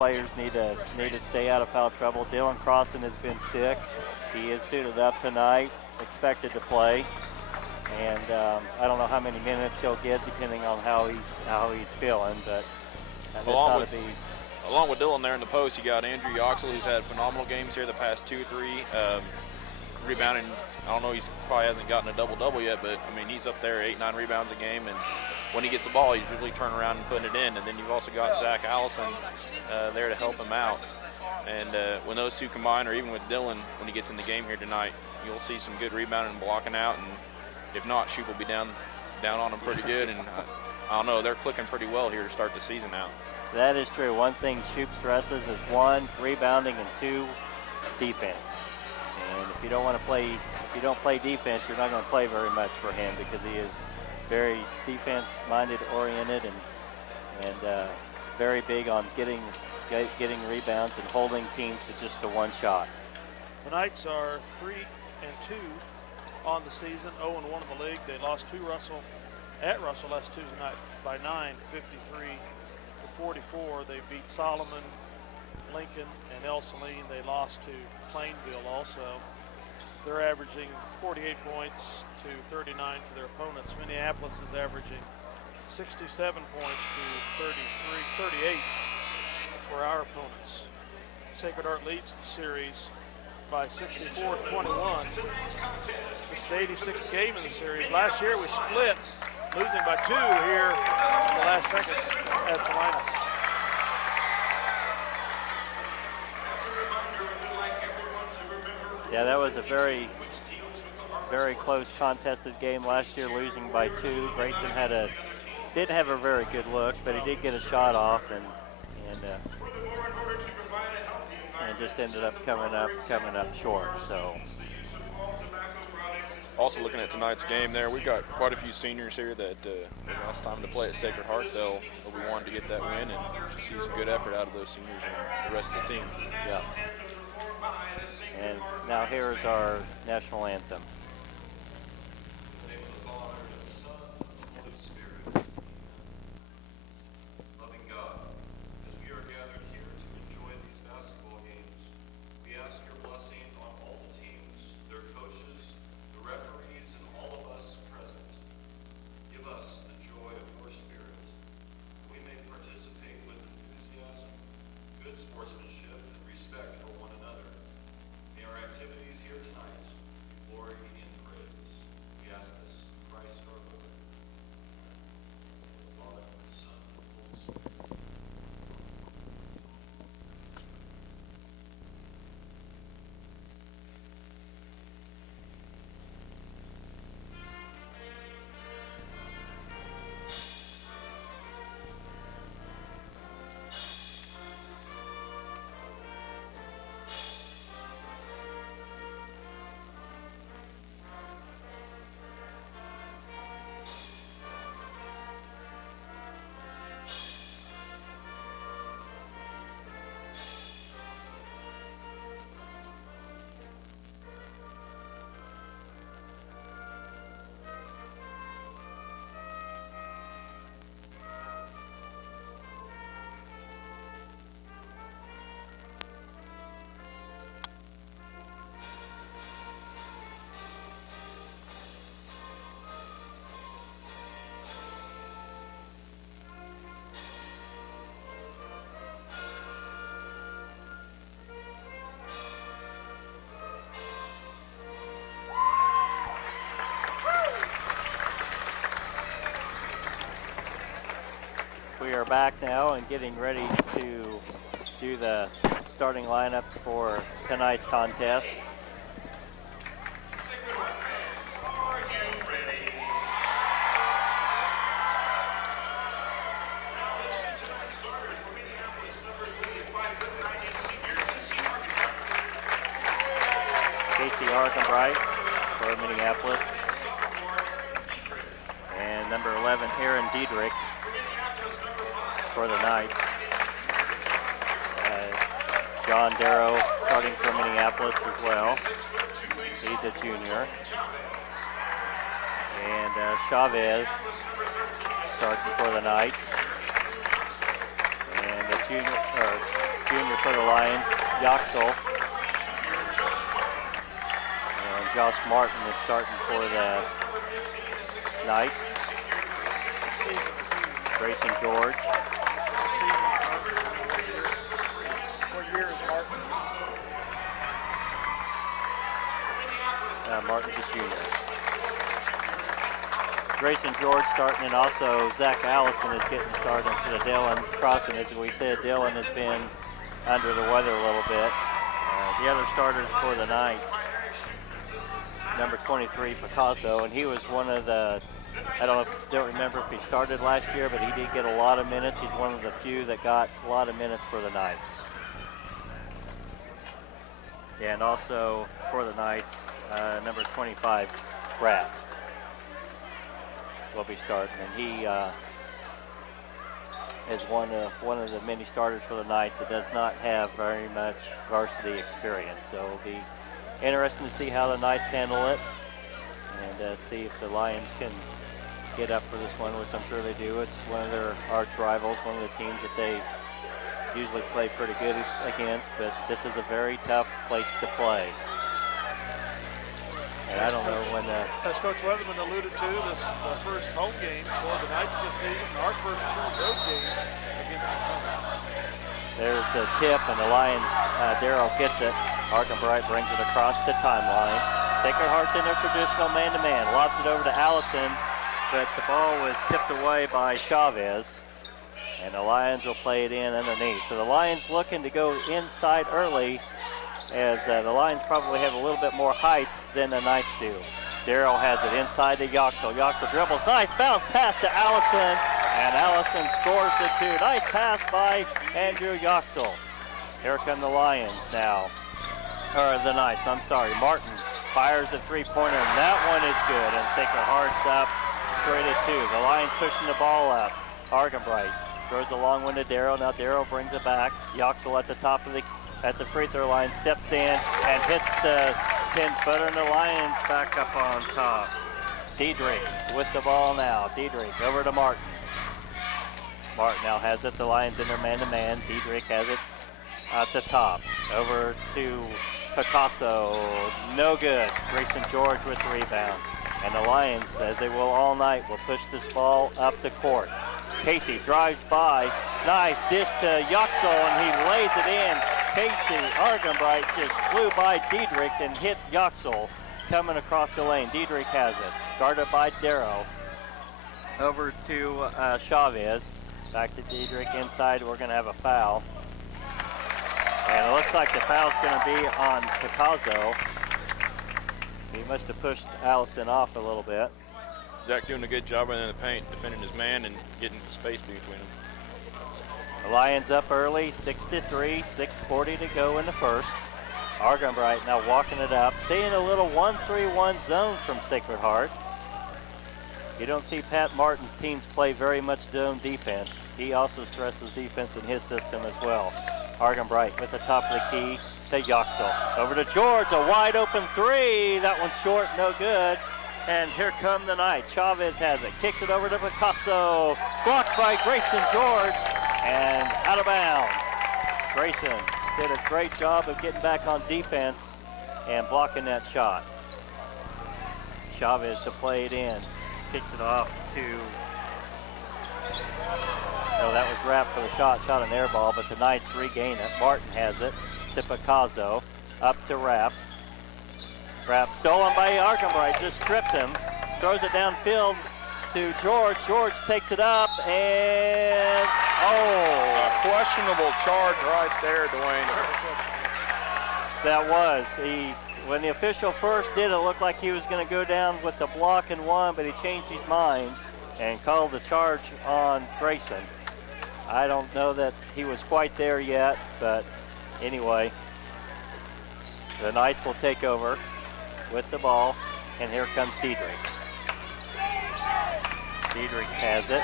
players need to stay out of foul trouble. Dylan Crossan has been sick. He is suited up tonight, expected to play, and I don't know how many minutes he'll get depending on how he's feeling. But this ought to be. Along with Dylan there in the post, you got Andrew Yoxel, who's had phenomenal games here the past 2 or 3. Rebounding, I don't know, he probably hasn't gotten a double-double yet, but, I mean, he's up there 8, 9 rebounds a game, and when he gets the ball, he's usually turning around and putting it in. And then you've also got Zach Allison there to help him out. And when those two combine, or even with Dylan, when he gets in the game here tonight, you'll see some good rebounding and blocking out, and if not, Shoop will be down on him pretty good, and I don't know, they're clicking pretty well here to start the season out. That is true. One thing Shoop stresses is 1, rebounding, and 2, defense. And if you don't play defense, you're not going to play very much for him because he is very defense-minded, oriented, and very big on getting rebounds and holding teams to just the one shot. The Knights are 3-2 on the season, 0-1 in the league. They lost to Russell at Russell last Tuesday night by 9, 53-44. They beat Solomon, Lincoln, and El Saline. They lost to Plainville also. They're averaging 48 points to 39 to their opponents. Minneapolis is averaging 67 points to 38 for our opponents. Sacred Heart leads the series by 64-21. This is the 86th game in the series. Last year we split, losing by 2 here in the last seconds at Salina. Yeah, that was a very, very close contested game last year, losing by 2. Grayson didn't have a very good look, but he did get a shot off, and just ended up coming up short. So. Also looking at tonight's game there, we've got quite a few seniors here that when it's time to play at Sacred Heart, they'll be wanting to get that win and just see some good effort out of those seniors and the rest of the team. Yeah. And now here is our national anthem. We are back now and getting ready to do the starting lineups for tonight's contest. Casey Arkenbright for Minneapolis. And number 11, Aaron Diedrich for the Knights. John Darrow starting for Minneapolis as well. He's a junior. And Chavez starting for the Knights. And the junior, for the Lions, Yoxel. And Josh Martin is starting for the Knights. Grayson George. What year is Martin? Martin's a junior. Grayson George starting, and also Zach Allison is getting started for the Dillon Crossing. As we said, Dillon has been under the weather a little bit. The other starters for the Knights, number 23, Picasso, and he was one of the, I don't remember if he started last year, but he did get a lot of minutes. He's one of the few that got a lot of minutes for the Knights. And also for the Knights, number 25, Brad, will be starting, and he is one of the many starters for the Knights that does not have very much varsity experience. So it'll be interesting to see how the Knights handle it, and see if the Lions can get up for this one, which I'm sure they do. It's one of their arch rivals, one of the teams that they usually play pretty good against, but this is a very tough place to play. And I don't know when as Coach Weatherman alluded to, this is the first home game for the Knights this season, our first true road game against the Lions. There's a tip, and the Lions, Darrow gets it. Arkenbright brings it across the timeline. Sacred Heart's in their traditional man-to-man. Lobs it over to Allison, but the ball was tipped away by Chavez, and the Lions will play it in underneath. So the Lions looking to go inside early, as the Lions probably have a little bit more height than the Knights do. Darrow has it inside to Yoxel. Yoxel dribbles, nice bounce pass to Allison, and Allison scores the two. Nice pass by Andrew Yoxel. Here come the Lions now, or the Knights, I'm sorry. Martin fires a three-pointer, and that one is good, and Sacred Heart's up 3-2. The Lions pushing the ball up. Arkenbright throws a long one to Darrow. Now Darrow brings it back. Yoxel at the top of the free throw line, steps in and hits the 10-footer, and the Lions back up on top. Diedrich with the ball now. Diedrich over to Martin. Martin now has it. The Lions in their man-to-man. Diedrich has it at the top. Over to Picasso. No good. Grayson George with the rebound. And the Lions, as they will all night, will push this ball up the court. Casey drives by. Nice dish to Yoxel, and he lays it in. Casey Arkenbright just flew by Diedrich and hit Yoxel coming across the lane. Diedrich has it. Guarded by Darrow. Over to Chavez. Back to Diedrich inside. We're going to have a foul. And it looks like the foul's going to be on Picasso. He must have pushed Allison off a little bit. Zach doing a good job in the paint, defending his man and getting the space between them. The Lions up early, 6-3, 6:40 to go in the first. Arkenbright now walking it up, seeing a little 1-3-1 zone from Sacred Heart. You don't see Pat Martin's teams play very much zone defense. He also stresses defense in his system as well. Arkenbright with the top of the key to Yoxel. Over to George, a wide open three. That one's short, no good. And here come the Knights. Chavez has it, kicks it over to Picasso. Blocked by Grayson George, and out of bounds. Grayson did a great job of getting back on defense and blocking that shot. Chavez to play it in. Kicks it off to, no, that was Rapp for the shot an air ball, but the Knights regain it. Martin has it to Picasso, up to Rapp. Rapp stolen by Arkenbright, just stripped him. Throws it downfield to George. George takes it up, and a questionable charge right there, Dwayne. That was. When the official first did it, looked like he was going to go down with the block and one, but he changed his mind and called the charge on Grayson. I don't know that he was quite there yet, but anyway, the Knights will take over with the ball, and here comes Diedrich. Diedrich has it.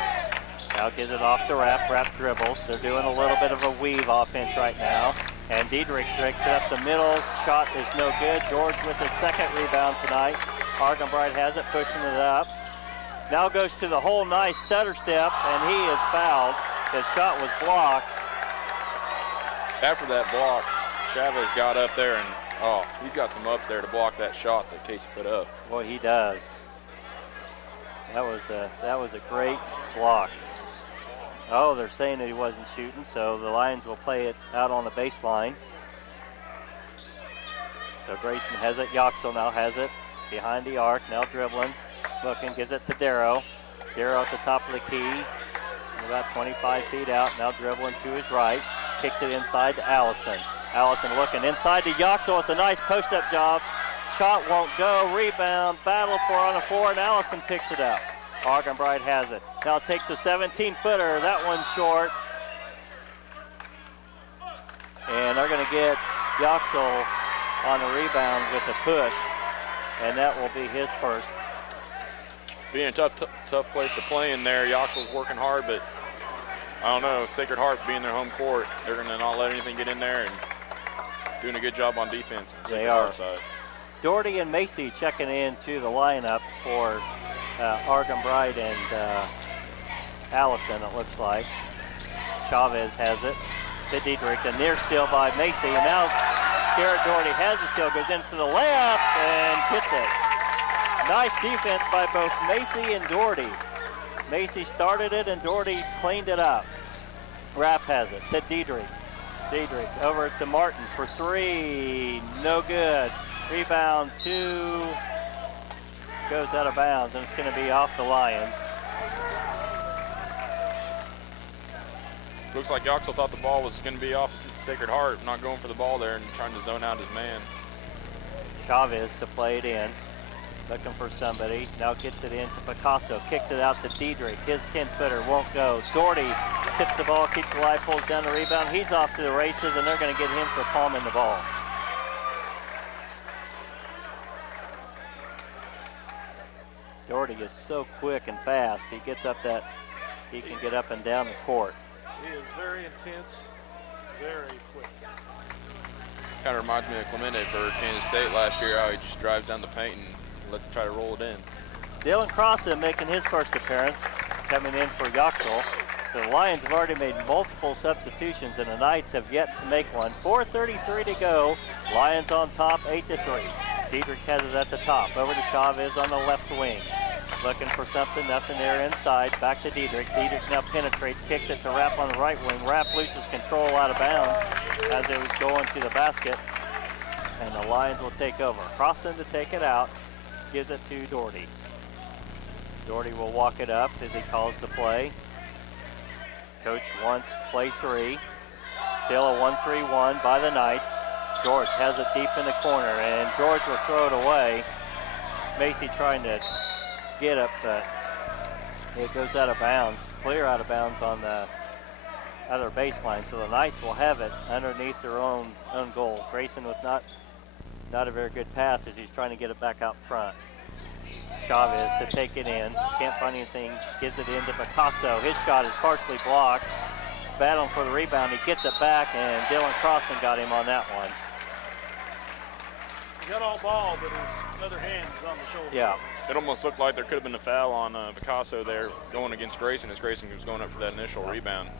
Now gives it off to Rapp. Rapp dribbles. They're doing a little bit of a weave offense right now. And Diedrich directs it up the middle. Shot is no good. George with his second rebound tonight. Arkenbright has it, pushing it up. Now goes to the whole nice stutter step, and he is fouled. His shot was blocked. after that block, Chavez got up there and, oh, he's got some ups there to block that shot that Casey put up. Boy, he does. That was a great block. Oh, they're saying that he wasn't shooting, so the Lions will play it out on the baseline. So Grayson has it. Yoxel now has it behind the arc. Now dribbling, looking, gives it to Darrow. Darrow at the top of the key, about 25 feet out. Now dribbling to his right, kicks it inside to Allison. Allison looking inside to Yoxel. It's a nice post-up job. Shot won't go. Rebound, battle for on the floor, and Allison picks it up. Argenbright has it. Now takes a 17-footer. That one's short. And they're going to get Yoxel on the rebound with a push, and that will be his first. Being a tough place to play in there. Yoxel's working hard, but I don't know, Sacred Heart being their home court, they're going to not let anything get in there and doing a good job on defense. They are. Side. Doherty and Macy checking in to the lineup for Argenbright and Allison, it looks like. Chavez has it to Diedrich, and near steal by Macy, and now Garrett Doherty has the steal, goes in for the layup, and gets it. Nice defense by both Macy and Doherty. Macy started it, and Doherty cleaned it up. Rapp has it to Diedrich. Diedrich over to Martin for three. No good. Rebound, two. Goes out of bounds, and it's going to be off the Lions. Looks like Yoxel thought the ball was going to be off Sacred Heart, not going for the ball there and trying to zone out his man. Chavez to play it in. Looking for somebody. Now gets it in to Picasso. Kicks it out to Diedrich. His 10-footer won't go. Doherty tips the ball, keeps the live, pulls down the rebound. He's off to the races, and they're going to get him for palming the ball. Doherty is so quick and fast. He gets up that, he can get up and down the court. He is very intense, very quick. Kind of reminds me of Clemente for Kansas State last year, how he just drives down the paint and lets try to roll it in. Dylan Crossan making his first appearance, coming in for Yoxel. The Lions have already made multiple substitutions, and the Knights have yet to make one. 4:33 to go. Lions on top, 8-3. Diedrich has it at the top. Over to Chavez on the left wing. Looking for something, nothing there inside. Back to Diedrich. Diedrich now penetrates, kicks it to Rapp on the right wing. Rapp loses control out of bounds as it was going to the basket. And the Lions will take over. Crossan to take it out. Gives it to Doherty. Doherty will walk it up as he calls the play. Coach wants play three. Still a 1-3-1 by the Knights. George has it deep in the corner, and George will throw it away. Macy trying to get it, but it goes out of bounds, clear out of bounds on the other baseline. So the Knights will have it underneath their own goal. Grayson was not a very good pass as he's trying to get it back out front. Chavez to take it in. Can't find anything. Gives it in to Picasso. His shot is partially blocked. Battling for the rebound. He gets it back, and Dylan Crossan got him on that one. He got all ball, but his other hand was on the shoulder. Yeah. It almost looked like there could have been a foul on Picasso there going against Grayson as Grayson was going up for that initial rebound.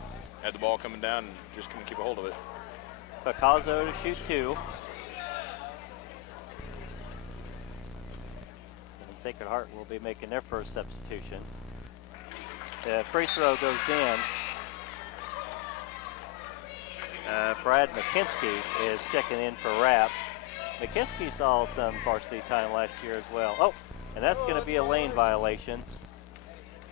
Had the ball coming down and just couldn't keep a hold of it. Picasso to shoot two. And Sacred Heart will be making their first substitution. The free throw goes in. Brad McKinsky is checking in for Rapp. McKinsky saw some varsity time last year as well. Oh, and that's going to be a lane violation.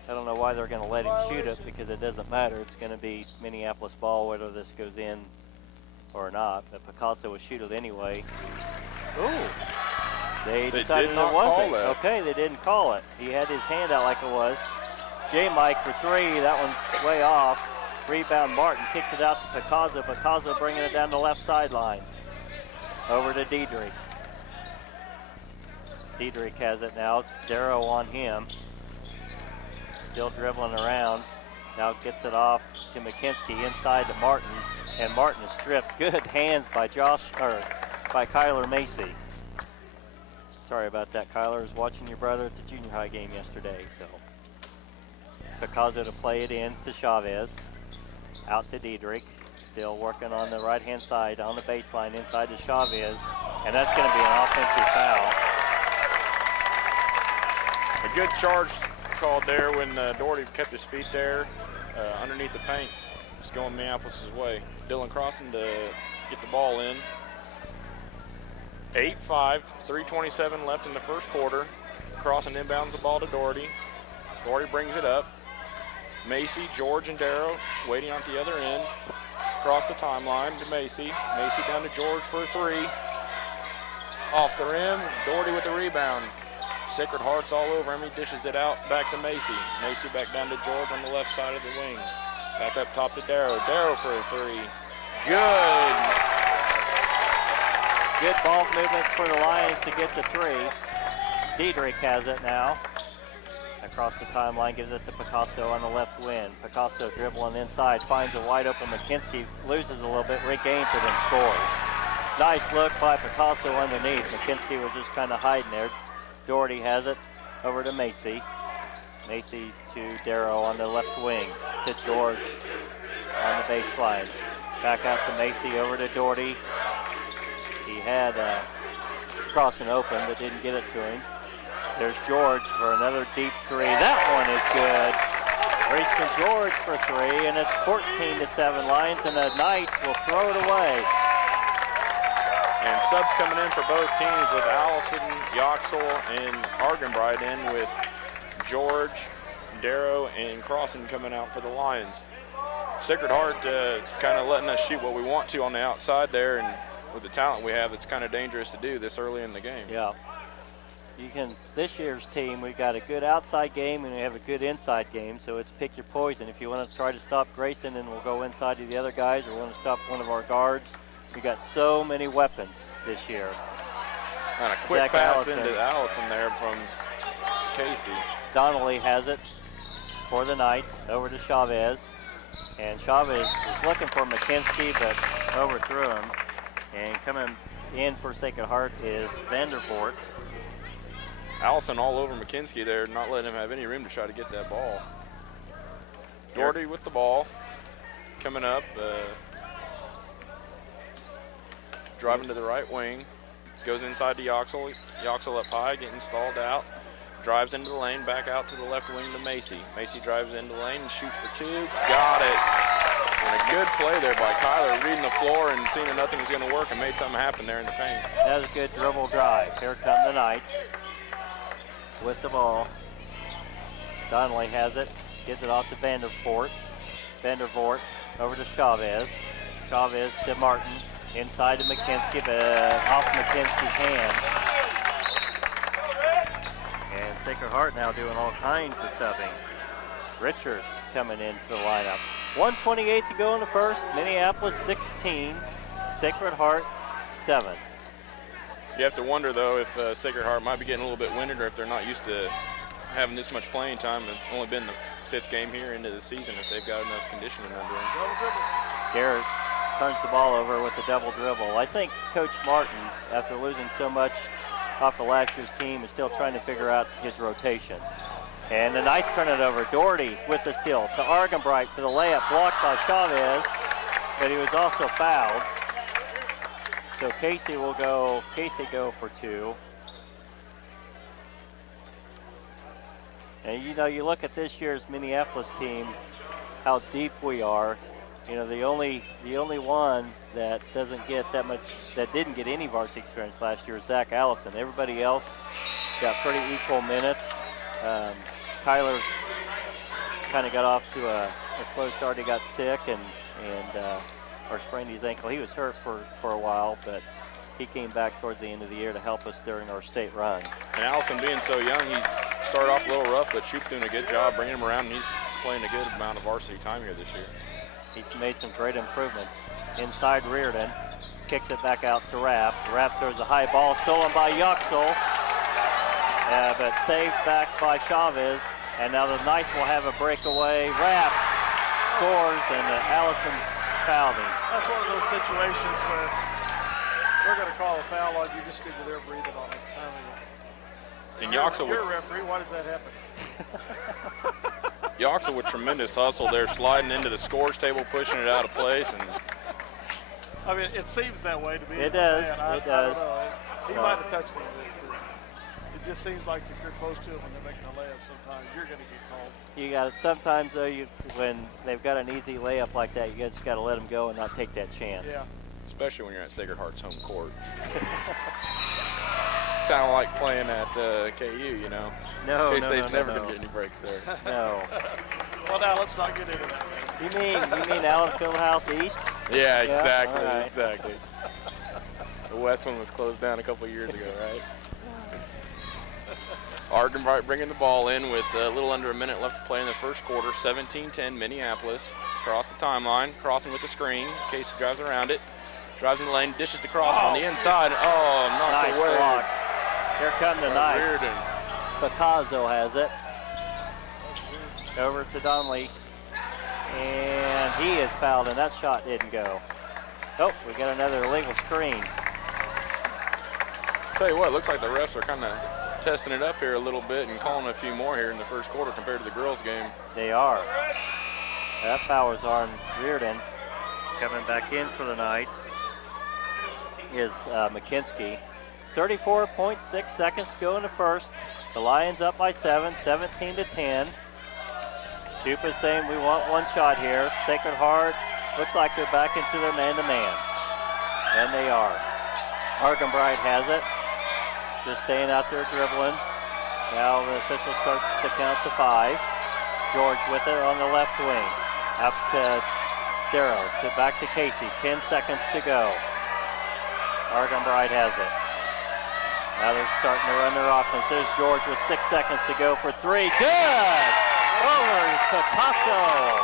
I don't know why they're going to let him shoot it, because it doesn't matter. It's going to be Minneapolis ball whether this goes in or not. But Picasso will shoot it anyway. Ooh. They decided did it not wasn't. call that. Okay, they didn't call it. He had his hand out like it was. J-Mike for three. That one's way off. Rebound Martin kicks it out to Picasso. Picasso bringing it down the left sideline. Over to Diedrich. Diedrich has it now. Darrow on him. Still dribbling around. Now gets it off to McKinsky inside to Martin. And Martin is stripped. Good hands by by Kyler Macy. Sorry about that, Kyler. I was watching your brother at the junior high game yesterday. So Picasso to play it in to Chavez. Out to Diedrich. Still working on the right-hand side on the baseline inside to Chavez, and that's going to be an offensive foul. A good charge called there when Doherty kept his feet there underneath the paint. It's going Minneapolis' way. Dylan Crossan to get the ball in. 8-5, 3:27 left in the first quarter. Crossan inbounds the ball to Doherty. Doherty brings it up. Macy, George, and Darrow waiting on the other end. Across the timeline to Macy. Macy down to George for a three. Off the rim, Doherty with the rebound. Sacred Heart's all over him. He dishes it out back to Macy. Macy back down to George on the left side of the wing. Back up top to Darrow. Darrow for a three. Good. Good ball movement for the Lions to get the three. Diedrich has it now. Across the timeline, gives it to Picasso on the left wing. Picasso dribbling inside, finds a wide open McKinsky, loses a little bit, regains it and scores. Nice look by Picasso underneath. McKinsky was just kind of hiding there. Doherty has it over to Macy. Macy to Darrow on the left wing. To George on the baseline. Back out to Macy, over to Doherty. He had Crossan open, but didn't get it to him. There's George for another deep three. That one is good. Race to George for three, and it's 14-7 Lions, and the Knights will throw it away. And subs coming in for both teams with Allison, Yoxel, and Argenbright in with George, Darrow, and Crossan coming out for the Lions. Sacred Heart kind of letting us shoot what we want to on the outside there, and with the talent we have, it's kind of dangerous to do this early in the game. Yeah. You can, this year's team, we've got a good outside game and we have a good inside game, so it's pick your poison. If you want to try to stop Grayson, then we'll go inside to the other guys, or want to stop one of our guards. We got so many weapons this year. And a quick Zach pass Allison. into Allison there from Casey. Donnelly has it for the Knights, over to Chavez. And Chavez is looking for McKinsky, but overthrew him. And coming in for Sacred Heart is Vandervoort. Allison all over McKinsky there, not letting him have any room to try to get that ball. Doherty with the ball, coming up, driving to the right wing, goes inside to Yoxel. Yoxel up high, getting stalled out, drives into the lane, back out to the left wing to Macy. Macy drives into the lane and shoots for two, got it. And a good play there by Kyler, reading the floor and seeing that nothing was going to work and made something happen there in the paint. That was a good dribble drive. Here come the Knights with the ball. Donnelly has it, gives it off to Vandervoort. Vandervoort over to Chavez. Chavez to Martin, inside to McKinsky, but off McKinsky's hand. And Sacred Heart now doing all kinds of subbing. Richards coming into the lineup. 1:28 to go in the first. Minneapolis 16, Sacred Heart 7. You have to wonder, though, if Sacred Heart might be getting a little bit winded, or if they're not used to having this much playing time. It's only been the 5th game here into the season, if they've got enough conditioning under them. Garrett turns the ball over with a double dribble. I think Coach Martin, after losing so much off of last year's team, is still trying to figure out his rotation. And the Knights turn it over. Doherty with the steal to Argenbright for the layup, blocked by Chavez, but he was also fouled. So Casey will go for two. And you know, you look at this year's Minneapolis team, how deep we are. You know, the only one that doesn't get that much, that didn't get any varsity experience last year is Zach Allison. Everybody else got pretty equal minutes. Kyler kind of got off to a slow start. He got sick and or sprained his ankle. He was hurt for a while, but he came back towards the end of the year to help us during our state run. And Allison being so young, he started off a little rough, but Shoop's doing a good job bringing him around, and he's playing a good amount of varsity time here this year. He's made some great improvements. Inside Reardon, kicks it back out to Rapp. Rapp throws a high ball, stolen by Yoxel, but saved back by Chavez. And now the Knights will have a breakaway. Rapp scores, and Allison fouled him. That's one of those situations where they're going to call a foul on you just because they're breathing on it. And Yoxel You're a referee. Why does that happen? Yoxel with tremendous hustle there, sliding into the scores table, pushing it out of place, and I mean, it seems that way to me. It does. Man, I It don't does. know. He might have touched him. It just seems like if you're close to him when they're making a layup, sometimes you're going to get called. You got it. Sometimes though, when they've got an easy layup like that, you just got to let them go and not take that chance. Yeah. Especially when you're at Sacred Heart's home court. Sound like playing at KU, you know. No, K-State's no, never no. going to get any breaks there. No. Well, now let's not get into that. You mean Allen Fieldhouse East? Yeah, exactly, all right. exactly. The West one was closed down a couple of years ago, right? Argenbright bringing the ball in with a little under a minute left to play in the first quarter. 17-10 Minneapolis. Across the timeline, crossing with the screen. Casey drives around it. Drives in the lane, dishes to Cross on the inside. Oh, knocked Nice away. block. Here come the Knights. Reardon. Picasso has it. Over to Donnelly. And he is fouled, and that shot didn't go. Oh, we got another illegal screen. Tell you what, looks like the refs are kind of testing it up here a little bit and calling a few more here in the first quarter compared to the girls' game. They are. That foul was on Reardon. Coming back in for the Knights is McKinsky. 34.6 seconds to go in the first. The Lions up by 7, 17-10. Tupa's saying we want one shot here. Sacred Heart looks like they're back into their man-to-man. And they are. Argenbright has it. Just staying out there dribbling. Now the official starts to count to 5. George with it on the left wing. Up to Darrow, back to Casey. 10 seconds to go. Argenbright has it. Now they're starting to run their offense. There's George with 6 seconds to go for 3. Good! Over Picasso.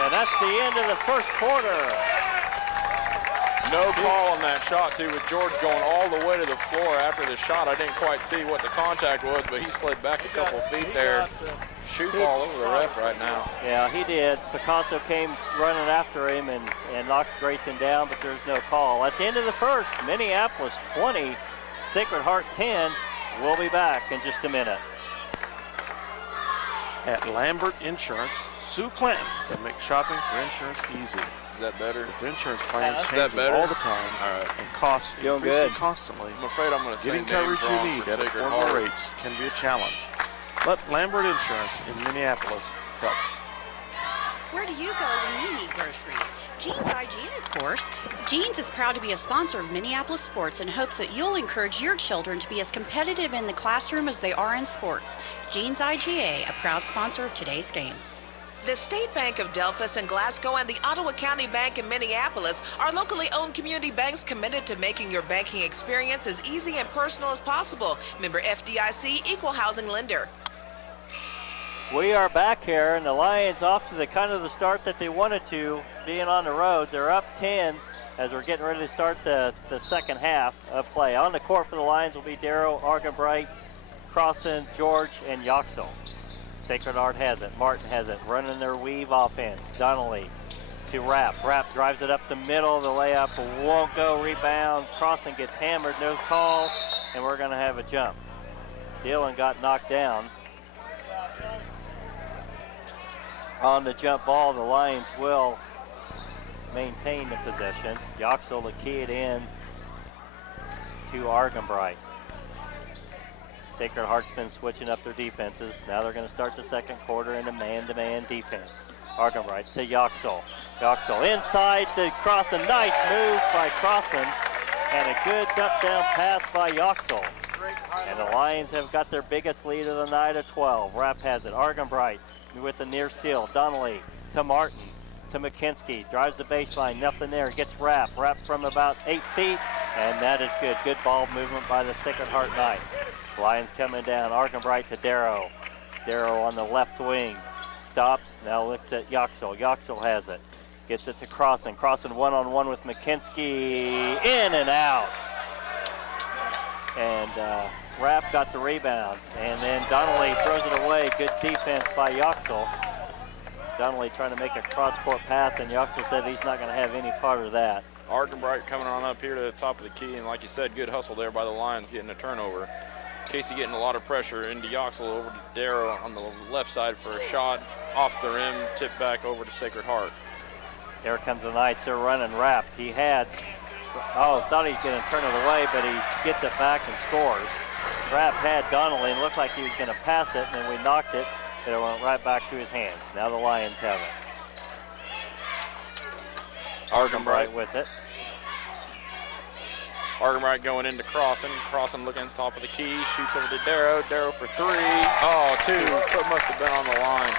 And that's the end of the first quarter. No call on that shot, too, with George going all the way to the floor after the shot. I didn't quite see what the contact was, but he slid back a couple feet there. Shoot all over the ref right now. Yeah, he did. Picasso came running after him and knocked Grayson down, but there's no call. At the end of the first, Minneapolis 20, Sacred Heart 10. We'll be back in just a minute. At Lambert Insurance, Sue Clanton can make shopping for insurance easy. Is that better? With insurance plans Is that changing better? all the time All right. and costs Feeling increasing good. constantly, I'm afraid I'm going to say getting names coverage you wrong need for at Sacred affordable Heart. rates can be a challenge. Let Lambert Insurance in Minneapolis help. Where do you go when you need groceries? Jeans IGA, of course. Jeans is proud to be a sponsor of Minneapolis sports and hopes that you'll encourage your children to be as competitive in the classroom as they are in sports. Jeans IGA, a proud sponsor of today's game. The State Bank of Delphus and Glasgow and the Ottawa County Bank in Minneapolis are locally owned community banks committed to making your banking experience as easy and personal as possible. Member FDIC, equal housing lender. We are back here, and the Lions off to the kind of the start that they wanted to, being on the road. They're up 10 as we're getting ready to start the second half of play. On the court for the Lions will be Darrow, Argenbright, Crossan, George, and Yoxel. Sacred Heart has it. Martin has it. Running their weave offense. Donnelly to Rapp. Rapp drives it up the middle. The layup won't go. Rebound. Crossan gets hammered. No call, and we're going to have a jump. Dillon got knocked down. On the jump ball, the Lions will maintain the possession. Yoxel will key it in to Argenbright. Sacred Heart's been switching up their defenses. Now they're going to start the second quarter in a man-to-man defense. Argenbright to Yoxel. Yoxel inside to Crossan. Nice move by Crossan. And a good dump-down pass by Yoxel. And the Lions have got their biggest lead of the night of 12. Rapp has it. Argenbright with the near steal. Donnelly to Martin to McKinsky. Drives the baseline. Nothing there. Gets Rapp. Rapp from about 8 feet. And that is good. Good ball movement by the Sacred Heart Knights. Lions coming down. Argenbright to Darrow. Darrow on the left wing. Stops. Now looks at Yoxel. Yoxel has it. Gets it to Crossan. Crossan one-on-one with McKinsky. In and out. And Rapp got the rebound. And then Donnelly throws it away. Good defense by Yoxel. Donnelly trying to make a cross-court pass, and Yoxel said he's not going to have any part of that. Argenbright coming on up here to the top of the key, and like you said, good hustle there by the Lions getting a turnover. Casey getting a lot of pressure into Yoxel over to Darrow on the left side for a shot off the rim, tipped back over to Sacred Heart. Here comes the Knights. They're running wrapped. He had, thought he was going to turn it away, but he gets it back and scores. Rapp had Donnelly and looked like he was going to pass it, and then we knocked it, but it went right back to his hands. Now the Lions have it. Argenbright with it. Argenbright going into Crossan. Crossan looking at the top of the key. Shoots over to Darrow. Darrow for 3. Oh, 2. Foot must have been on the line.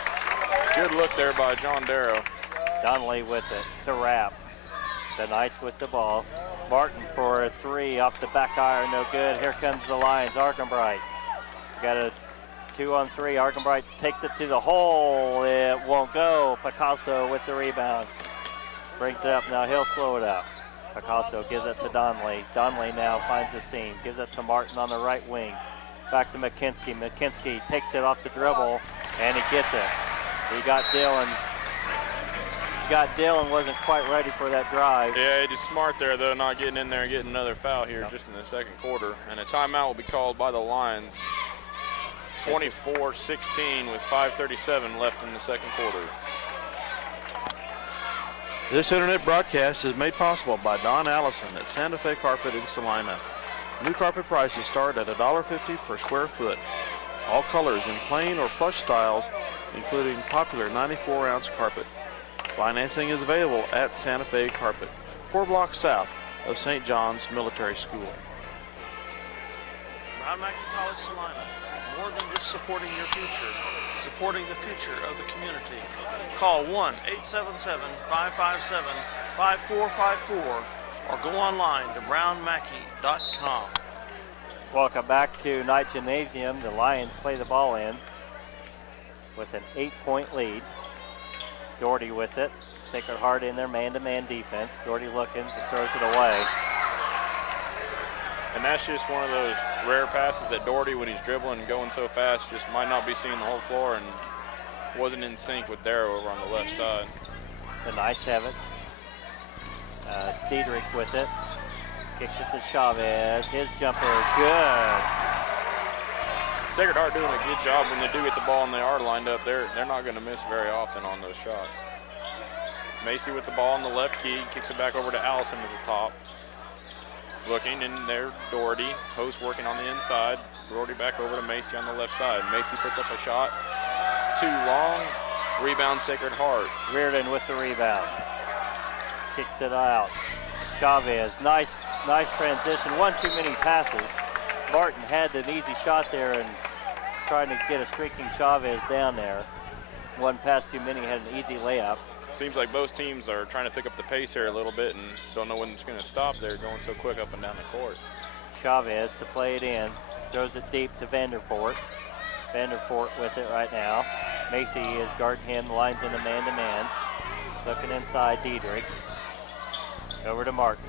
Good look there by John Darrow. Donnelly with it to Rapp. The Knights with the ball. Martin for a 3 off the back iron, no good. Here comes the Lions. Argenbright. Got a 2-on-3. Argenbright takes it to the hole. It won't go. Picasso with the rebound. Brings it up. Now he'll slow it up. Picasso gives it to Donnelly. Donnelly now finds the seam. Gives it to Martin on the right wing. Back to McKinsky. McKinsky takes it off the dribble, and he gets it. He got Dillon. Wasn't quite ready for that drive. Yeah, he just smart there, though, not getting in there and getting another foul here just in the second quarter. And a timeout will be called by the Lions. 24-16 with 5:37 left in the second quarter. This internet broadcast is made possible by Don Allison at Santa Fe Carpet in Salina. New carpet prices start at $1.50 per square foot. All colors in plain or plush styles, including popular 94-ounce carpet. Financing is available at Santa Fe Carpet, 4 blocks south of St. John's Military School. Brown Mackey College Salina, more than just supporting your future, supporting the future of the community. Call 1-877-557-5454 or go online to brownmackey.com. Welcome back to Knight Gymnasium. The Lions play the ball in with an 8-point lead. Doherty with it. Sacred Heart in their man-to-man defense. Doherty looking, throws it away. And that's just one of those rare passes that Doherty, when he's dribbling and going so fast, just might not be seeing the whole floor and wasn't in sync with Darrow over on the left side. The Knights have it. Diedrich with it. Kicks it to Chavez. His jumper, good. Sacred Heart doing a good job when they do get the ball and they are lined up. They're not going to miss very often on those shots. Macy with the ball on the left key, kicks it back over to Allison at the top. Looking in there, Doherty. Host working on the inside. Doherty back over to Macy on the left side. Macy puts up a shot. Too long. Rebound, Sacred Heart. Reardon with the rebound. Kicks it out. Chavez, nice transition. One too many passes. Martin had an easy shot there and trying to get a streaking Chavez down there. One pass too many, had an easy layup. Seems like both teams are trying to pick up the pace here a little bit and don't know when it's going to stop. They're going so quick up and down the court. Chavez to play it in. Throws it deep to Vanderfort. Vanderfort with it right now. Macy is guarding him, lines in a man-to-man. Looking inside, Diedrich. Over to Martin.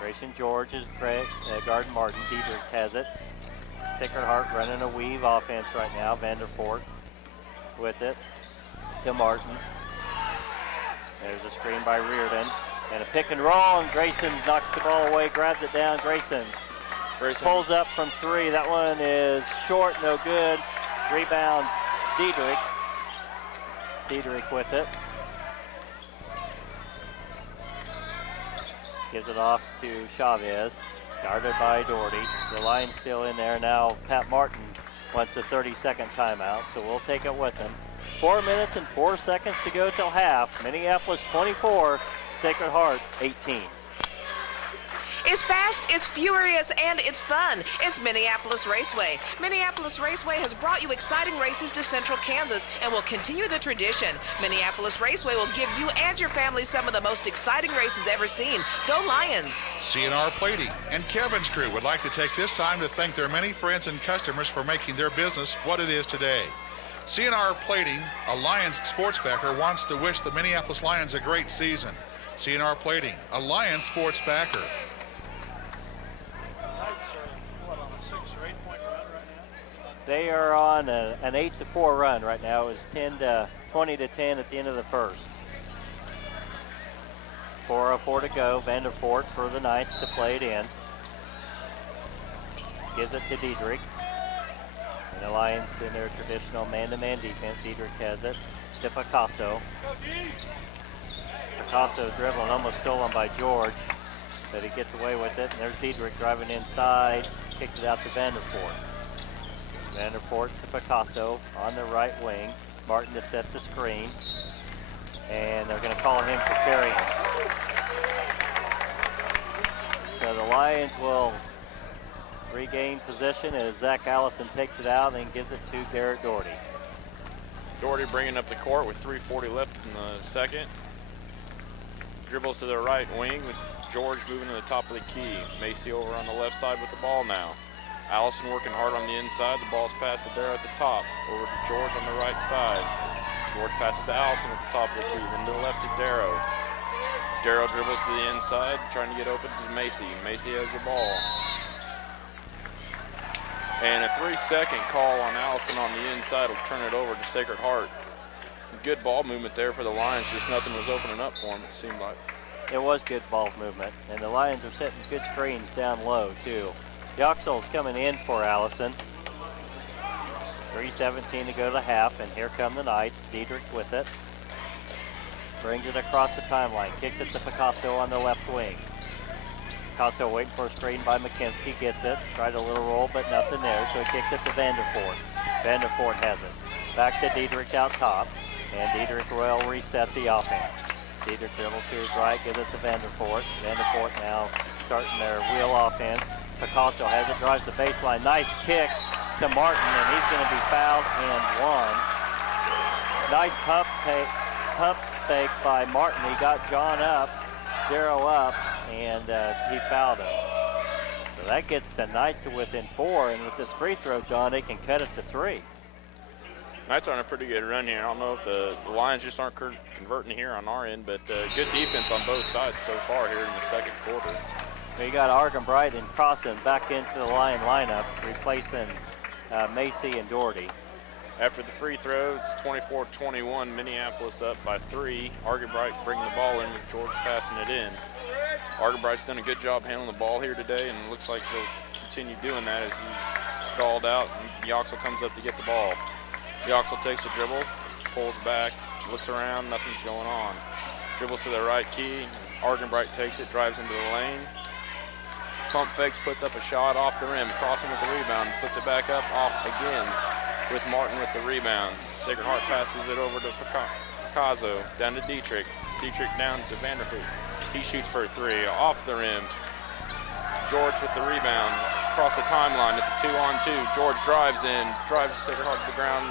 Grayson George is guarding Martin. Diedrich has it. Sacred Heart running a weave offense right now. Vanderfort with it to Martin. There's a screen by Reardon. And a pick and roll, and Grayson knocks the ball away, grabs it down. Grayson pulls up from 3. That one is short, no good. Rebound, Diedrich. Diedrich with it. Gives it off to Chavez. Guarded by Doherty. The Lions still in there. Now Pat Martin wants a 30-second timeout, so we'll take it with him. 4 minutes and 4 seconds to go till half. Minneapolis 24, Sacred Heart 18. It's fast, it's furious, and it's fun. It's Minneapolis Raceway. Minneapolis Raceway has brought you exciting races to Central Kansas and will continue the tradition. Minneapolis Raceway will give you and your family some of the most exciting races ever seen. Go Lions! CNR Plating and Kevin's crew would like to take this time to thank their many friends and customers for making their business what it is today. CNR Plating, a Lions sports backer, wants to wish the Minneapolis Lions a great season. CNR Plating, a Lions sports backer. They are on an 8-4 run right now. It was 20-10 at the end of the first. 4:04 to go. Vanderfort for the Knights to play it in. Gives it to Diedrich. And the Lions in their traditional man-to-man defense. Diedrich has it to Picasso. Picasso dribbling, almost stolen by George, but he gets away with it. And there's Diedrich driving inside, kicked it out to Vanderpoort. Vanderpoort to Picasso on the right wing. Martin to set the screen, and they're going to call him for carrying. So the Lions will regain possession as Zach Allison takes it out and gives it to Garrett Doherty. Doherty bringing up the court with 3:40 left in the second. Dribbles to the right wing with George moving to the top of the key. Macy over on the left side with the ball now. Allison working hard on the inside. The ball's passed to Darrow at the top. Over to George on the right side. George passes to Allison at the top of the key. Then to the left to Darrow. Darrow dribbles to the inside, trying to get open to Macy. Macy has the ball. And a 3-second call on Allison on the inside will turn it over to Sacred Heart. Good ball movement there for the Lions. Just nothing was opening up for them, it seemed like. It was good ball movement, and the Lions are setting good screens down low, too. Yoxel's coming in for Allison. 3:17 to go to the half, and here come the Knights. Diedrich with it. Brings it across the timeline. Kicks it to Picasso on the left wing. Picasso waiting for a screen by McKinsky. Gets it. Tried a little roll, but nothing there, so he kicks it to Vanderpoort. Vanderpoort has it. Back to Diedrich out top, and Diedrich will reset the offense. Diedrich dribbles to his right, gives it to Vanderpoort. Vanderpoort now starting their wheel offense. Picasso has it, drives the baseline. Nice kick to Martin, and he's going to be fouled and one. Nice pump fake by Martin. He got John up, Darrow up, and he fouled him. So that gets the Knights to within 4, and with this free throw, John, they can cut it to 3. Knights are on a pretty good run here. I don't know if the Lions just aren't converting here on our end, but good defense on both sides so far here in the second quarter. You got Argenbright and Crossan back into the Lion lineup, replacing Macy and Doherty. After the free throw, it's 24-21, Minneapolis up by 3. Argenbright bringing the ball in with George passing it in. Argenbright's done a good job handling the ball here today, and it looks like he'll continue doing that as he's stalled out, and Yoxel comes up to get the ball. Yoxel takes a dribble, pulls back, looks around, nothing's going on. Dribbles to the right key, Argenbright takes it, drives into the lane. Pump fakes, puts up a shot off the rim, Crossing with the rebound, puts it back up, off again with Martin with the rebound. Sacred Heart passes it over to Picasso, down to Diedrich. Diedrich down to Vanderpoort. He shoots for a 3, off the rim. George with the rebound, across the timeline, it's a 2-on-2. George drives in, drives Sacred Heart to the ground,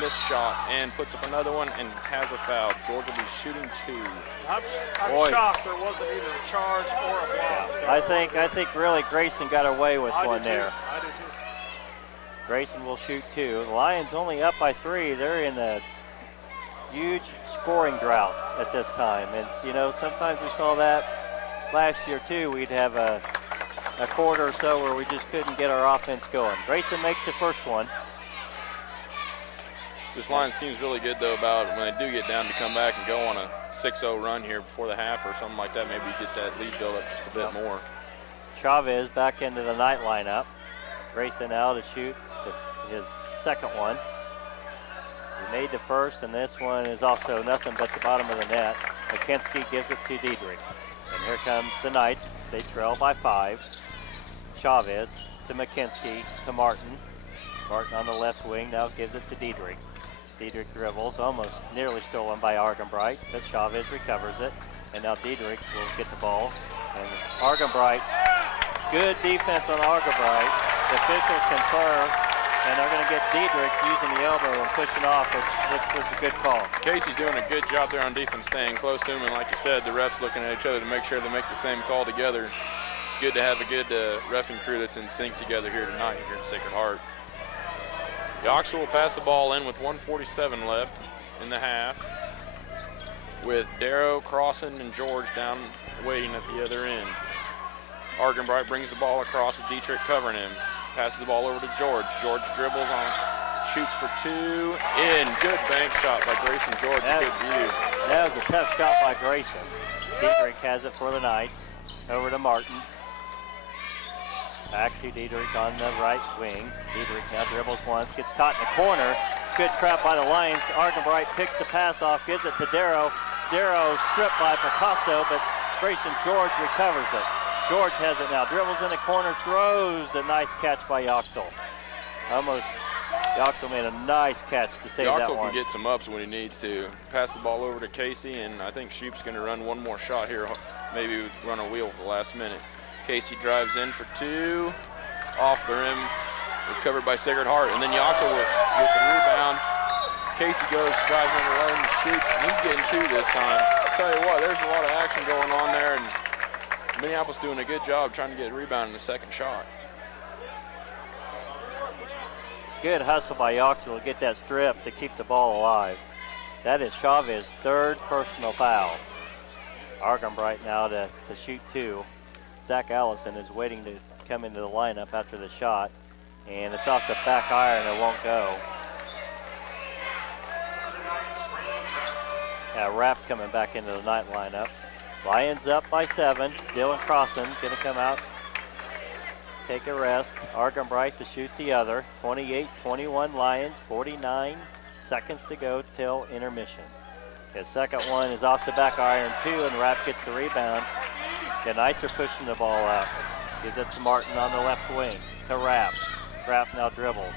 missed shot, and puts up another one and has a foul. George will be shooting 2. I'm shocked there wasn't either a charge or a block. I think really Grayson got away with one there. I do too. Grayson will shoot 2. The Lions only up by 3. They're in a huge scoring drought at this time. And, you know, sometimes we saw that last year, too. We'd have a quarter or so where we just couldn't get our offense going. Grayson makes the first one. This Lions team is really good, though, about when they do get down to come back and go on a 6-0 run here before the half or something like that. Maybe get that lead build up just a bit more. Chavez back into the Knight lineup. Grayson out to shoot his second one. He made the first, and this one is also nothing but the bottom of the net. McKinsky gives it to Diedrich. And here comes the Knights. They trail by 5. Chavez to McKinsky to Martin. Martin on the left wing now gives it to Diedrich. Diedrich dribbles, almost nearly stolen by Argenbright, but Chavez recovers it. And now Diedrich will get the ball. And Argenbright, good defense on Argenbright. The officials confirm, and they're going to get Diedrich using the elbow and pushing off, which was a good call. Casey's doing a good job there on defense, staying close to him, and like you said, the refs looking at each other to make sure they make the same call together. It's good to have a good reffing crew that's in sync together here tonight here at Sacred Heart. Yoxel will pass the ball in with 1:47 left in the half, with Darrow, Crossan, and George down waiting at the other end. Argenbright brings the ball across with Diedrich covering him. Passes the ball over to George. George dribbles on, shoots for 2, in. Good bank shot by Grayson George, a good view. That was a tough shot by Grayson. Diedrich has it for the Knights. Over to Martin. Back to Diedrich on the right wing. Diedrich now dribbles once, gets caught in the corner. Good trap by the Lions. Argenbright picks the pass off, gives it to Darrow. Darrow stripped by Picasso, but Grayson George recovers it. George has it now. Dribbles in the corner, throws. A nice catch by Yoxel. Yoxel made a nice catch to save that Yoxel one. can get some ups when he needs to. Pass the ball over to Casey, and I think Shoop's going to run one more shot here. Maybe run a wheel at the last minute. Casey drives in for two. Off the rim. Recovered by Sacred Heart. And then Yoxel with the rebound. Casey goes, drives on the lane, shoots. He's getting two this time. I'll tell you what, there's a lot of action going on there, and Minneapolis doing a good job trying to get a rebound in the second shot. Good hustle by Yoxel to get that strip to keep the ball alive. That is Chavez's third personal foul. Argenbright now to shoot two. Zach Allison is waiting to come into the lineup after the shot, and it's off the back iron. It won't go. Rapp coming back into the night lineup. Lions up by 7. Dylan Crossan going to come out, take a rest. Argenbright to shoot the other. 28-21 Lions, 49 seconds to go till intermission. His second one is off the back iron too, and Rapp gets the rebound. The Knights are pushing the ball out. Gives it to Martin on the left wing. To Rapp. Rapp now dribbles.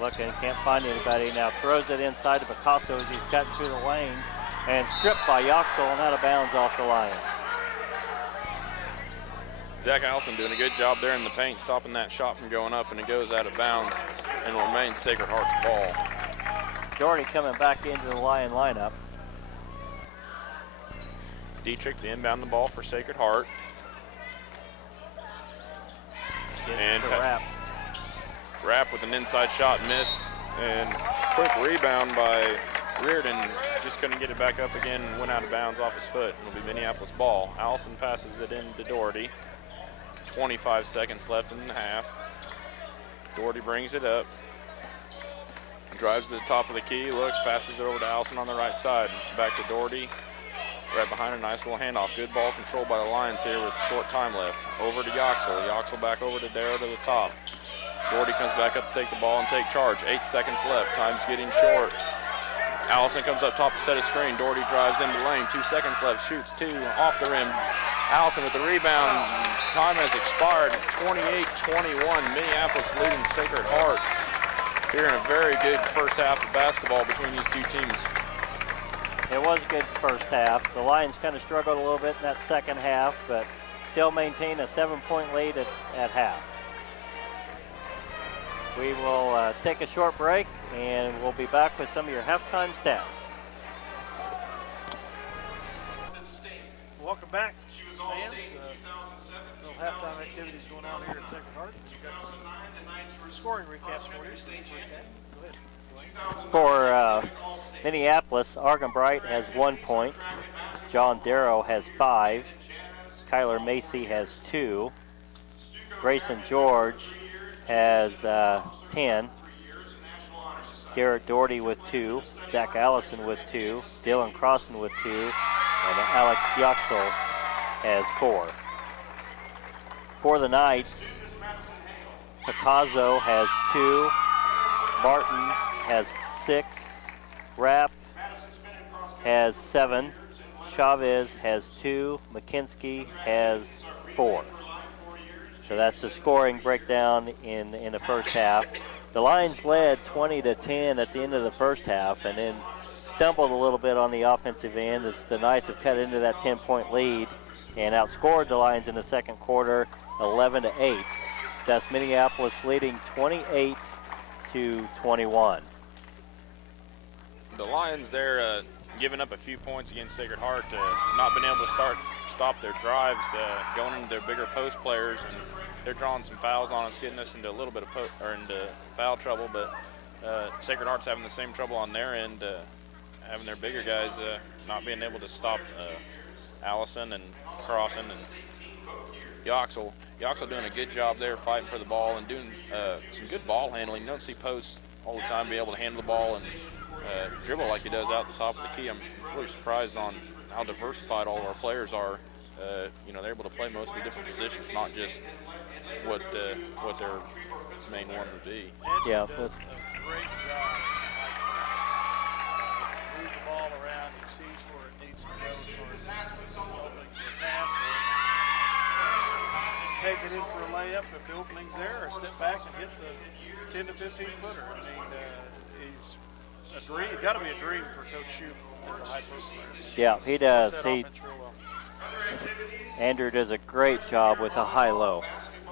Looking, can't find anybody. Now throws it inside to Picasso as he's cutting through the lane. And stripped by Yoxel and out of bounds off the Lions. Zach Allison doing a good job there in the paint, stopping that shot from going up, and it goes out of bounds and will remain Sacred Heart's ball. Doherty coming back into the Lion lineup. Dietrich to inbound the ball for Sacred Heart. And Rapp with an inside shot missed, and quick rebound by Reardon. Just couldn't get it back up again and went out of bounds off his foot. It'll be Minneapolis ball. Allison passes it in to Doherty. 25 seconds left in the half. Doherty brings it up. Drives to the top of the key, looks, passes it over to Allison on the right side. Back to Doherty. Right behind a nice little handoff. Good ball control by the Lions here with short time left. Over to Yoxel. Yoxel back over to Darrow to the top. Doherty comes back up to take the ball and take charge. 8 seconds left. Time's getting short. Allison comes up top to set a screen. Doherty drives into the lane. 2 seconds left. Shoots two off the rim. Allison with the rebound. Time has expired. 28-21. Minneapolis leading Sacred Heart. Here in a very good first half of basketball between these two teams. It was a good first half. The Lions kind of struggled a little bit in that second half, but still maintain a 7-point lead at half. We will take a short break, and we'll be back with some of your halftime stats. Welcome back, fans. Little halftime activities going on here at Sacred Heart. We've got some scoring recaps for you. For Minneapolis, Argenbright has 1 point. John Darrow has 5. Kyler Macy has 2. Grayson George has 10. Garrett Doherty with 2. Zach Allison with 2. Dylan Crossan with 2. And Alex Yoxel has 4. For the Knights, Picasso has 2. Martin has 6. Rapp has 7. Chavez has 2. McKinsky has 4. So that's the scoring breakdown in the first half. The Lions led 20-10 at the end of the first half, and then stumbled a little bit on the offensive end as the Knights have cut into that 10-point lead and outscored the Lions in the second quarter 11-8. That's Minneapolis leading 28-21. The Lions there giving up a few points against Sacred Heart, not being able to stop their drives, going into their bigger post players, and they're drawing some fouls on us, getting us into a little bit of into foul trouble. But Sacred Heart's having the same trouble on their end, having their bigger guys not being able to stop Allison and Crossan and Yoxel. Yoxel doing a good job there, fighting for the ball and doing some good ball handling. You don't see posts all the time be able to handle the ball and dribble like he does out the top of the key. I'm really surprised on how diversified all of our players are. They're able to play most of the different positions, not just what their main one would be. Yeah, does a great job. Move the ball ball around. He sees where it needs to go as far as opening for a pass. Take it in for a layup if the opening's there, or step back and hit the 10 to 15 footer. I mean, he's a dream. Got to be a dream for Coach Shoup as a high post player. Yeah, he does. That offense real well. Andrew does a great job with a high-low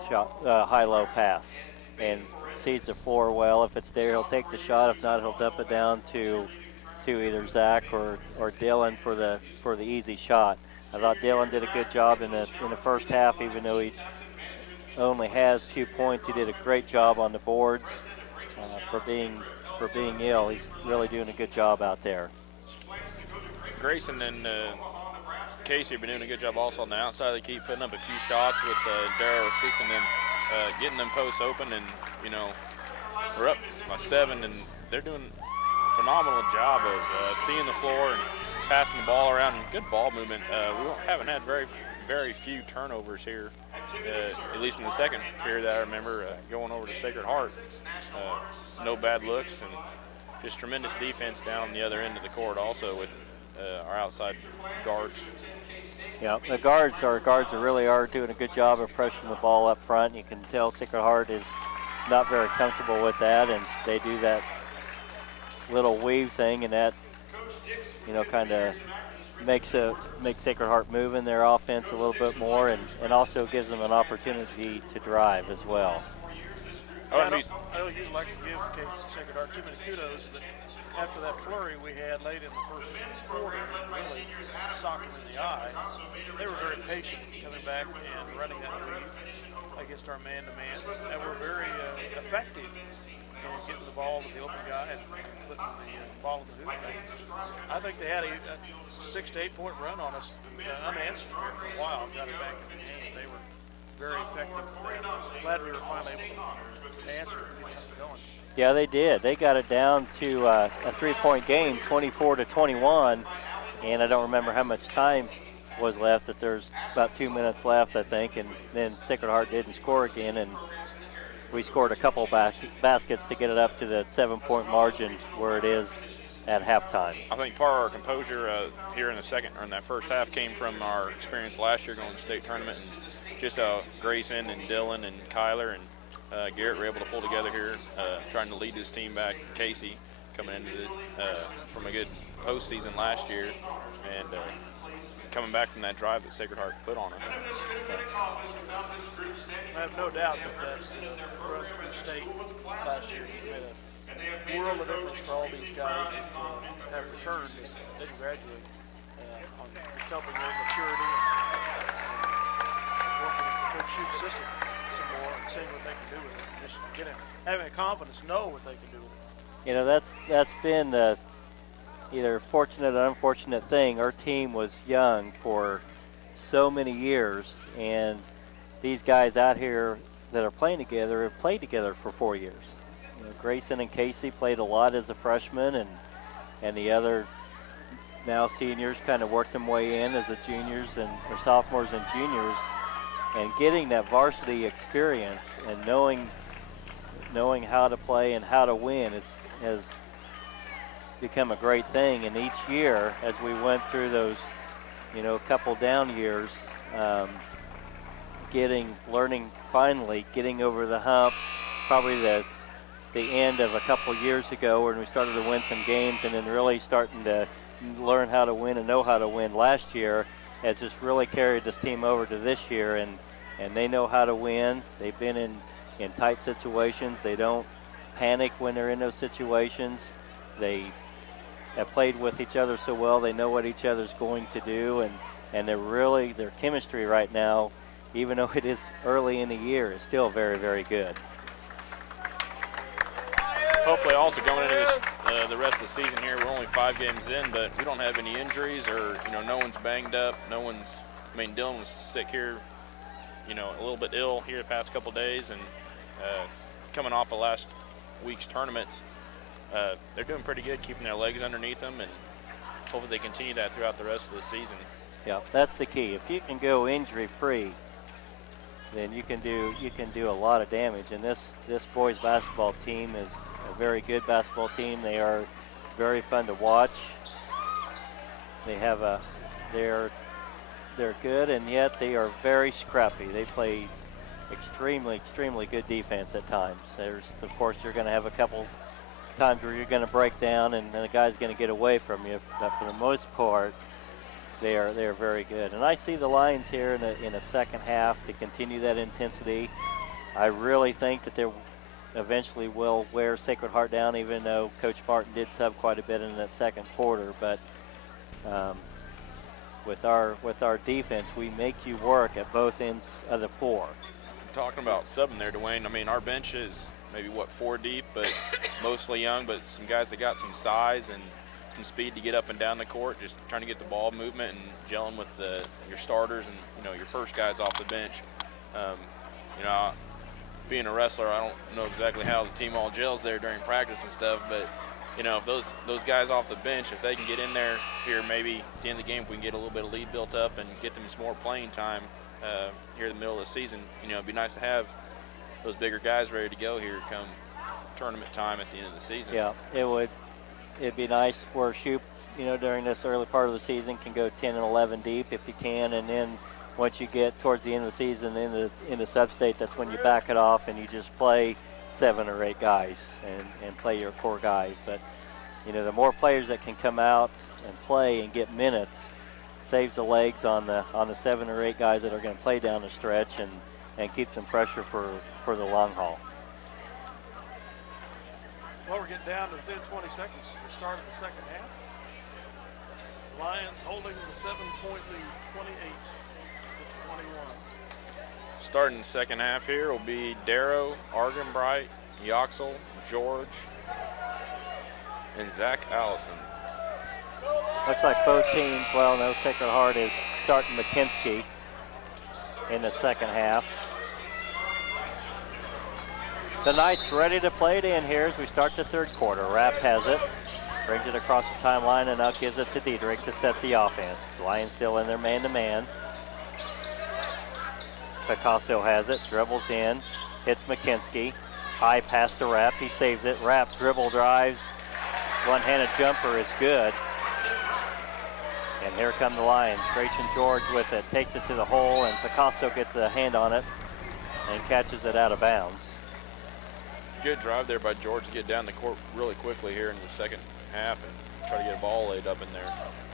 shot, high-low pass, and sees the floor well. If it's there, he'll take the shot. If not, he'll dump it down to either Zach or Dylan for the easy shot. I thought Dylan did a good job in the first half, even though he only has 2 points. He did a great job on the boards. For being ill, he's really doing a good job out there. Grayson and Casey have been doing a good job also on the outside. They keep putting up a few shots with Darrell assisting them, getting them posts open, and you know, we're up by 7, and they're doing a phenomenal job of seeing the floor and passing the ball around, and good ball movement. We haven't had very few turnovers here, at least in the second period that I remember going over to Sacred Heart. No bad looks, and just tremendous defense down the other end of the court also with our outside guards. Yeah, the guards really are doing a good job of pressuring the ball up front. You can tell Sacred Heart is not very comfortable with that, and they do that little weave thing, and that, you know, kind of makes Sacred Heart move in their offense a little bit more, and also gives them an opportunity to drive as well. I don't usually like to give Sacred Heart too many kudos, but after that flurry we had late in the first quarter, really socked them in the eye. They were very patient coming back and running that weave against our man-to-man, and were very effective in getting the ball to the open guy and putting the ball in the hoop. I think they had a 6 to 8 point run on us unanswered for a while, got it back in the game. They were very effective. Glad we were finally able to answer and get something going. Yeah, they did. They got it down to a 3-point game, 24 to 21, and I don't remember how much time was left. That there's about 2 minutes left, I think, and then Sacred Heart didn't score again, and we scored a couple baskets to get it up to the 7-point margin where it is at halftime. I think part of our composure here in the second or in that first half came from our experience last year going to the state tournament, and just how Grayson and Dylan and Kyler and Garrett were able to pull together here, trying to lead this team back. Casey coming into from a good postseason last year, and coming back from that drive that Sacred Heart put on her. I have no doubt that run through state last year made a world of difference for all these guys that have returned and didn't graduate, on helping their maturity and working with the Coach Shoup's system some more and seeing what they can do with it. Just having a confidence, know what they can do with it. You know, that's been the either fortunate or unfortunate thing. Our team was young for so many years, and these guys out here that are playing together have played together for 4 years. You know, Grayson and Casey played a lot as a freshman, and the other now seniors kind of worked their way in as the juniors and or sophomores and juniors, and getting that varsity experience and knowing how to play and how to win has become a great thing. And each year, as we went through those, you know, couple down years, learning finally, getting over the hump, probably the end of a couple years ago when we started to win some games, and then really starting to learn how to win and know how to win last year, has just really carried this team over to this year, and they know how to win. They've been in tight situations. They don't panic when they're in those situations. They have played with each other so well. They know what each other's going to do, and their chemistry right now, even though it is early in the year, is still very, very good. Hopefully also going into this, the rest of the season here, we're only 5 games in, but we don't have any injuries, or, you know, no one's banged up. Dylan was sick here, you know, a little bit ill here the past couple days, and coming off of last week's tournaments, they're doing pretty good, keeping their legs underneath them, and hopefully they continue that throughout the rest of the season. Yeah, that's the key. If you can go injury-free, then you can do a lot of damage. And this boys basketball team is a very good basketball team. They are very fun to watch. They have they're good, and yet they are very scrappy. They play extremely good defense at times. Of course, you're going to have a couple times where you're going to break down, and the guy's going to get away from you. But for the most part, they are very good. And I see the Lions here in the second half to continue that intensity. I really think that they eventually will wear Sacred Heart down, even though Coach Martin did sub quite a bit in that second quarter. But with our defense, we make you work at both ends of the floor. Talking about subbing there, Dwayne, I mean, our bench is maybe, 4 deep, but mostly young, but some guys that got some size and some speed to get up and down the court, just trying to get the ball movement and gelling with your starters and, your first guys off the bench. Being a wrestler, I don't know exactly how the team all gels there during practice and stuff, but, if those guys off the bench, if they can get in there here maybe at the end of the game, if we can get a little bit of lead built up and get them some more playing time here in the middle of the season, it'd be nice to have those bigger guys ready to go here come tournament time at the end of the season. Yeah, it would. It'd be nice where Shoop, during this early part of the season can go 10 and 11 deep if you can, and then once you get towards the end of the season in the sub-state, that's when you back it off and you just play 7 or 8 guys and play your core guys. But the more players that can come out and play and get minutes saves the legs on the 7 or 8 guys that are going to play down the stretch and keeps them pressure for the long haul. Well, we're getting down to within 20 seconds to the start of the second half. The Lions holding the 7-point lead, 28-21. Starting the second half here will be Darrow, Argenbright, Yoxel, George, and Zach Allison. Looks like both teams, well, no, Sacred Heart is starting McKinsky in the second half. The Knights ready to play it in here as we start the third quarter. Rapp has it, brings it across the timeline, and now gives it to Diedrich to set the offense. The Lions still in their man-to-man. Picasso has it, dribbles in, hits McKinsky. High pass to Rapp, he saves it. Rapp dribble drives, one-handed jumper is good. And here come the Lions. Grayson George with it, takes it to the hole, and Picasso gets a hand on it and catches it out of bounds. Good drive there by George to get down the court really quickly here in the second half and try to get a ball laid up in there.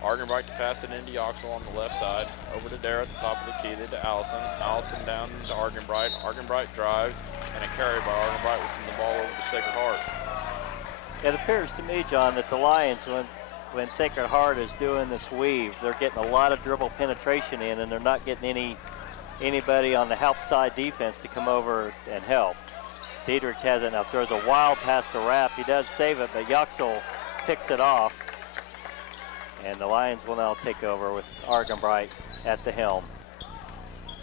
Argenbright to pass it into Yoxel on the left side. Over to Darrah at the top of the key, then to Allison. Allison down to Argenbright. Argenbright drives, and a carry by Argenbright will send the ball over to Sacred Heart. It appears to me, John, that the Lions, when Sacred Heart is doing this weave, they're getting a lot of dribble penetration in, and they're not getting anybody on the help side defense to come over and help. Diedrich has it now, throws a wild pass to Rapp. He does save it, but Yoxel picks it off. And the Lions will now take over with Argenbright at the helm.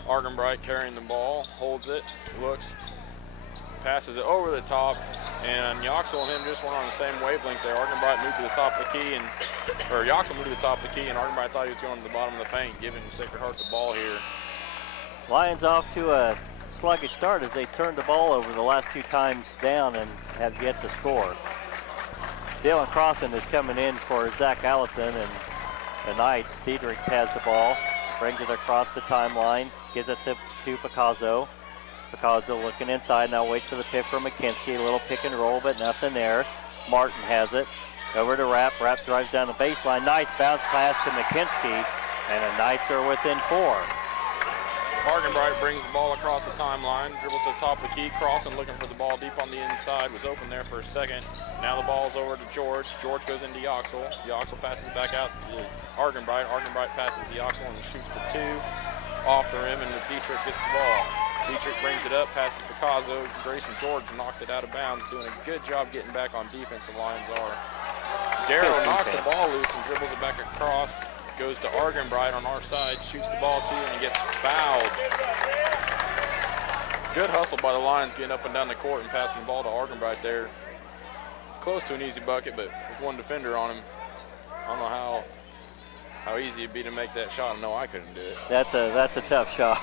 Argenbright carrying the ball, holds it, looks, passes it over the top, and Yoxel and him just went on the same wavelength there. Argenbright moved to the top of the key, or Yoxel moved to the top of the key, and Argenbright thought he was going to the bottom of the paint, giving Sacred Heart the ball here. Lions off to a sluggish start as they turned the ball over the last 2 times down and have yet to score. Dylan Crossan is coming in for Zach Allison, and the Knights. Diedrich has the ball, brings it across the timeline, gives it to Picasso. Picasso looking inside, now waits for the pick from McKinsky. A little pick and roll, but nothing there. Martin has it. Over to Rapp. Rapp drives down the baseline. Nice bounce pass to McKinsky, and the Knights are within 4. Argenbright brings the ball across the timeline, dribbles to the top of the key, crossing, looking for the ball deep on the inside, was open there for a second. Now the ball's over to George. George goes into Yoxel. Yoxel passes it back out to Argenbright. Argenbright passes to Yoxel and shoots for 2 off the rim, and Diedrich gets the ball. Diedrich brings it up, passes to Picasso. Grayson George knocked it out of bounds, doing a good job getting back on defense, the Lions are. Darrow knocks the ball loose and dribbles it back across. Goes to Argenbright on our side, shoots the ball too, and gets fouled. Good hustle by the Lions getting up and down the court and passing the ball to Argenbright there. Close to an easy bucket, but with one defender on him, I don't know how easy it'd be to make that shot. I know I couldn't do it. That's a tough shot.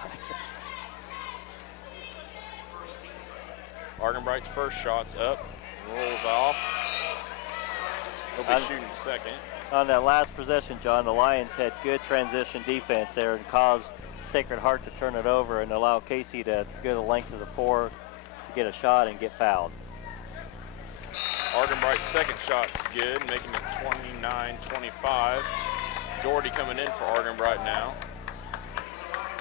Argenbright's first shot's up, rolls off. He'll be shooting second. on that last possession, John, the Lions had good transition defense there and caused Sacred Heart to turn it over and allow Casey to go the length of the floor to get a shot and get fouled. Argenbright's second shot's good, making it 29-25. Doherty coming in for Argenbright now.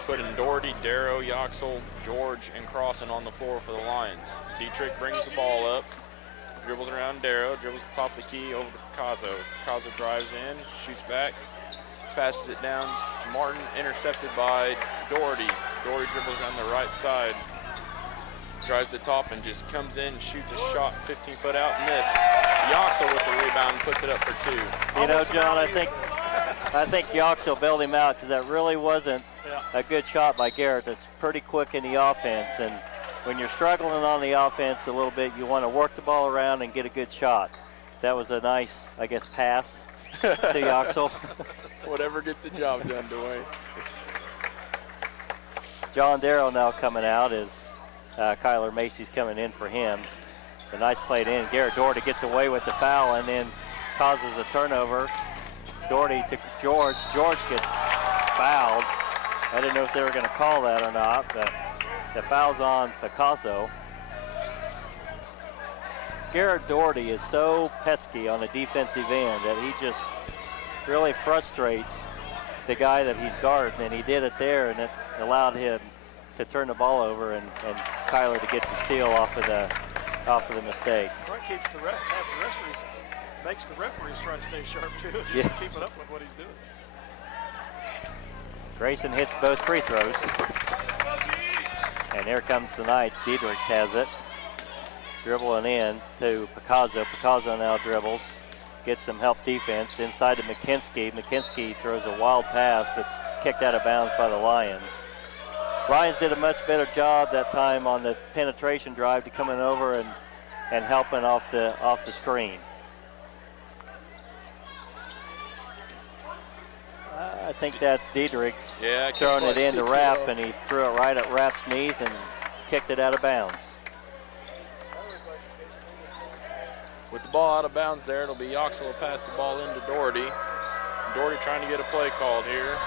Putting Doherty, Darrow, Yoxel, George, and Crossan on the floor for the Lions. Dietrich brings the ball up, dribbles around Darrow, dribbles the top of the key over to Picasso. Picasso drives in, shoots back, passes it down to Martin, intercepted by Doherty. Doherty dribbles down the right side, drives the top and just comes in, shoots a shot 15 foot out, miss. Yoxel with the rebound, puts it up for 2. You know, John, I think Yoxel bailed him out because that really wasn't a good shot by Garrett. That's pretty quick in the offense, and when you're struggling on the offense a little bit, you want to work the ball around and get a good shot. That was a nice, I guess, pass to Yoxel. Whatever gets the job done, Dwayne. John Darrow now coming out as Kyler Macy's coming in for him. The nice played in. Garrett Doherty gets away with the foul and then causes a turnover. Doherty to George. George gets fouled. I didn't know if they were going to call that or not, but the foul's on Picasso. Garrett Doherty is so pesky on the defensive end that he just really frustrates the guy that he's guarding, and he did it there, and it allowed him to turn the ball over and Kyler to get the steal off of the mistake. That keeps the referees, makes the referees try to stay sharp too, just Yeah. to keep it up with what he's doing. Grayson hits both free throws. And here comes the Knights. Dietrich has it. Dribbling in to Picasso. Picasso now dribbles. Gets some help defense inside to McKinsky. McKinsky throws a wild pass that's kicked out of bounds by the Lions. Lions did a much better job that time on the penetration drive to coming over and helping off the screen. I think that's Dietrich throwing it in to Rapp, and he threw it right at Rapp's knees and kicked it out of bounds. With the ball out of bounds there, it'll be Yoxel will pass the ball into Doherty. Doherty trying to get a play called here.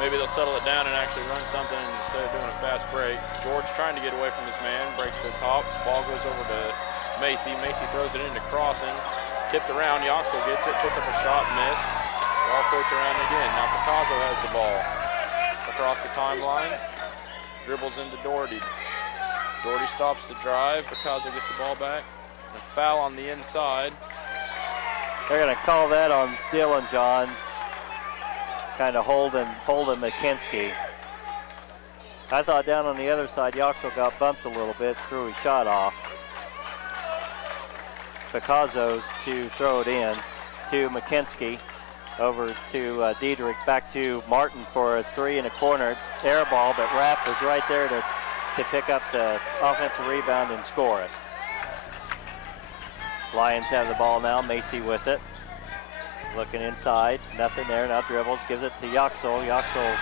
Maybe they'll settle it down and actually run something instead of doing a fast break. George trying to get away from his man, breaks to the top. Ball goes over to Macy. Macy throws it into Crossan. Tipped around, Yoxel gets it, puts up a shot, miss. Ball floats around again. Now Picasso has the ball. Across the timeline, dribbles into Doherty. Doherty stops the drive. Picasso gets the ball back. A foul on the inside. They're going to call that on Dylan, John. Kind of holding McKinsky. I thought down on the other side, Yoxel got bumped a little bit, threw his shot off. Picasso's to throw it in to McKinsky. Over to Dietrich, back to Martin for a 3 in the corner. Air ball, but Rapp was right there to pick up the offensive rebound and score it. Lions have the ball now. Macy with it. Looking inside. Nothing there. Now dribbles. Gives it to Yoxel. Yoxel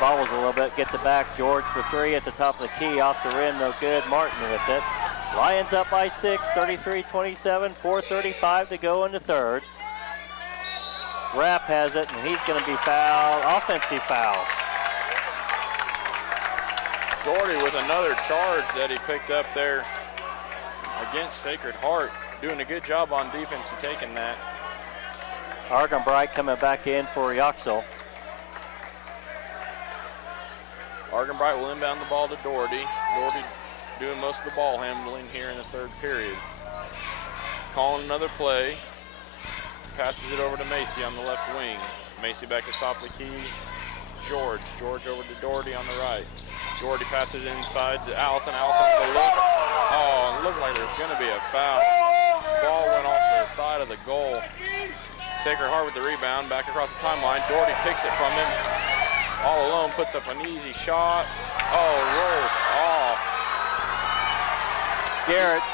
bobbles a little bit. Gets it back. George for 3 at the top of the key. Off the rim. No good. Martin with it. Lions up by 6. 33-27. 4:35 to go in the third. Rapp has it, and he's going to be fouled. Offensive foul. Doherty with another charge that he picked up there against Sacred Heart. Doing a good job on defense and taking that. Argenbright coming back in for Yoxel. Argenbright will inbound the ball to Doherty. Doherty doing most of the ball handling here in the third period. Calling another play. Passes it over to Macy on the left wing. Macy back at the top of the key. George over to Doherty on the right. Doherty passes it inside to Allison. Allison to look. Oh, it looked like there's going to be a foul. Ball went off the side of the goal. Sacred Heart with the rebound. Back across the timeline. Doherty picks it from him. All alone, puts up an easy shot. Oh, rolls off. Garrett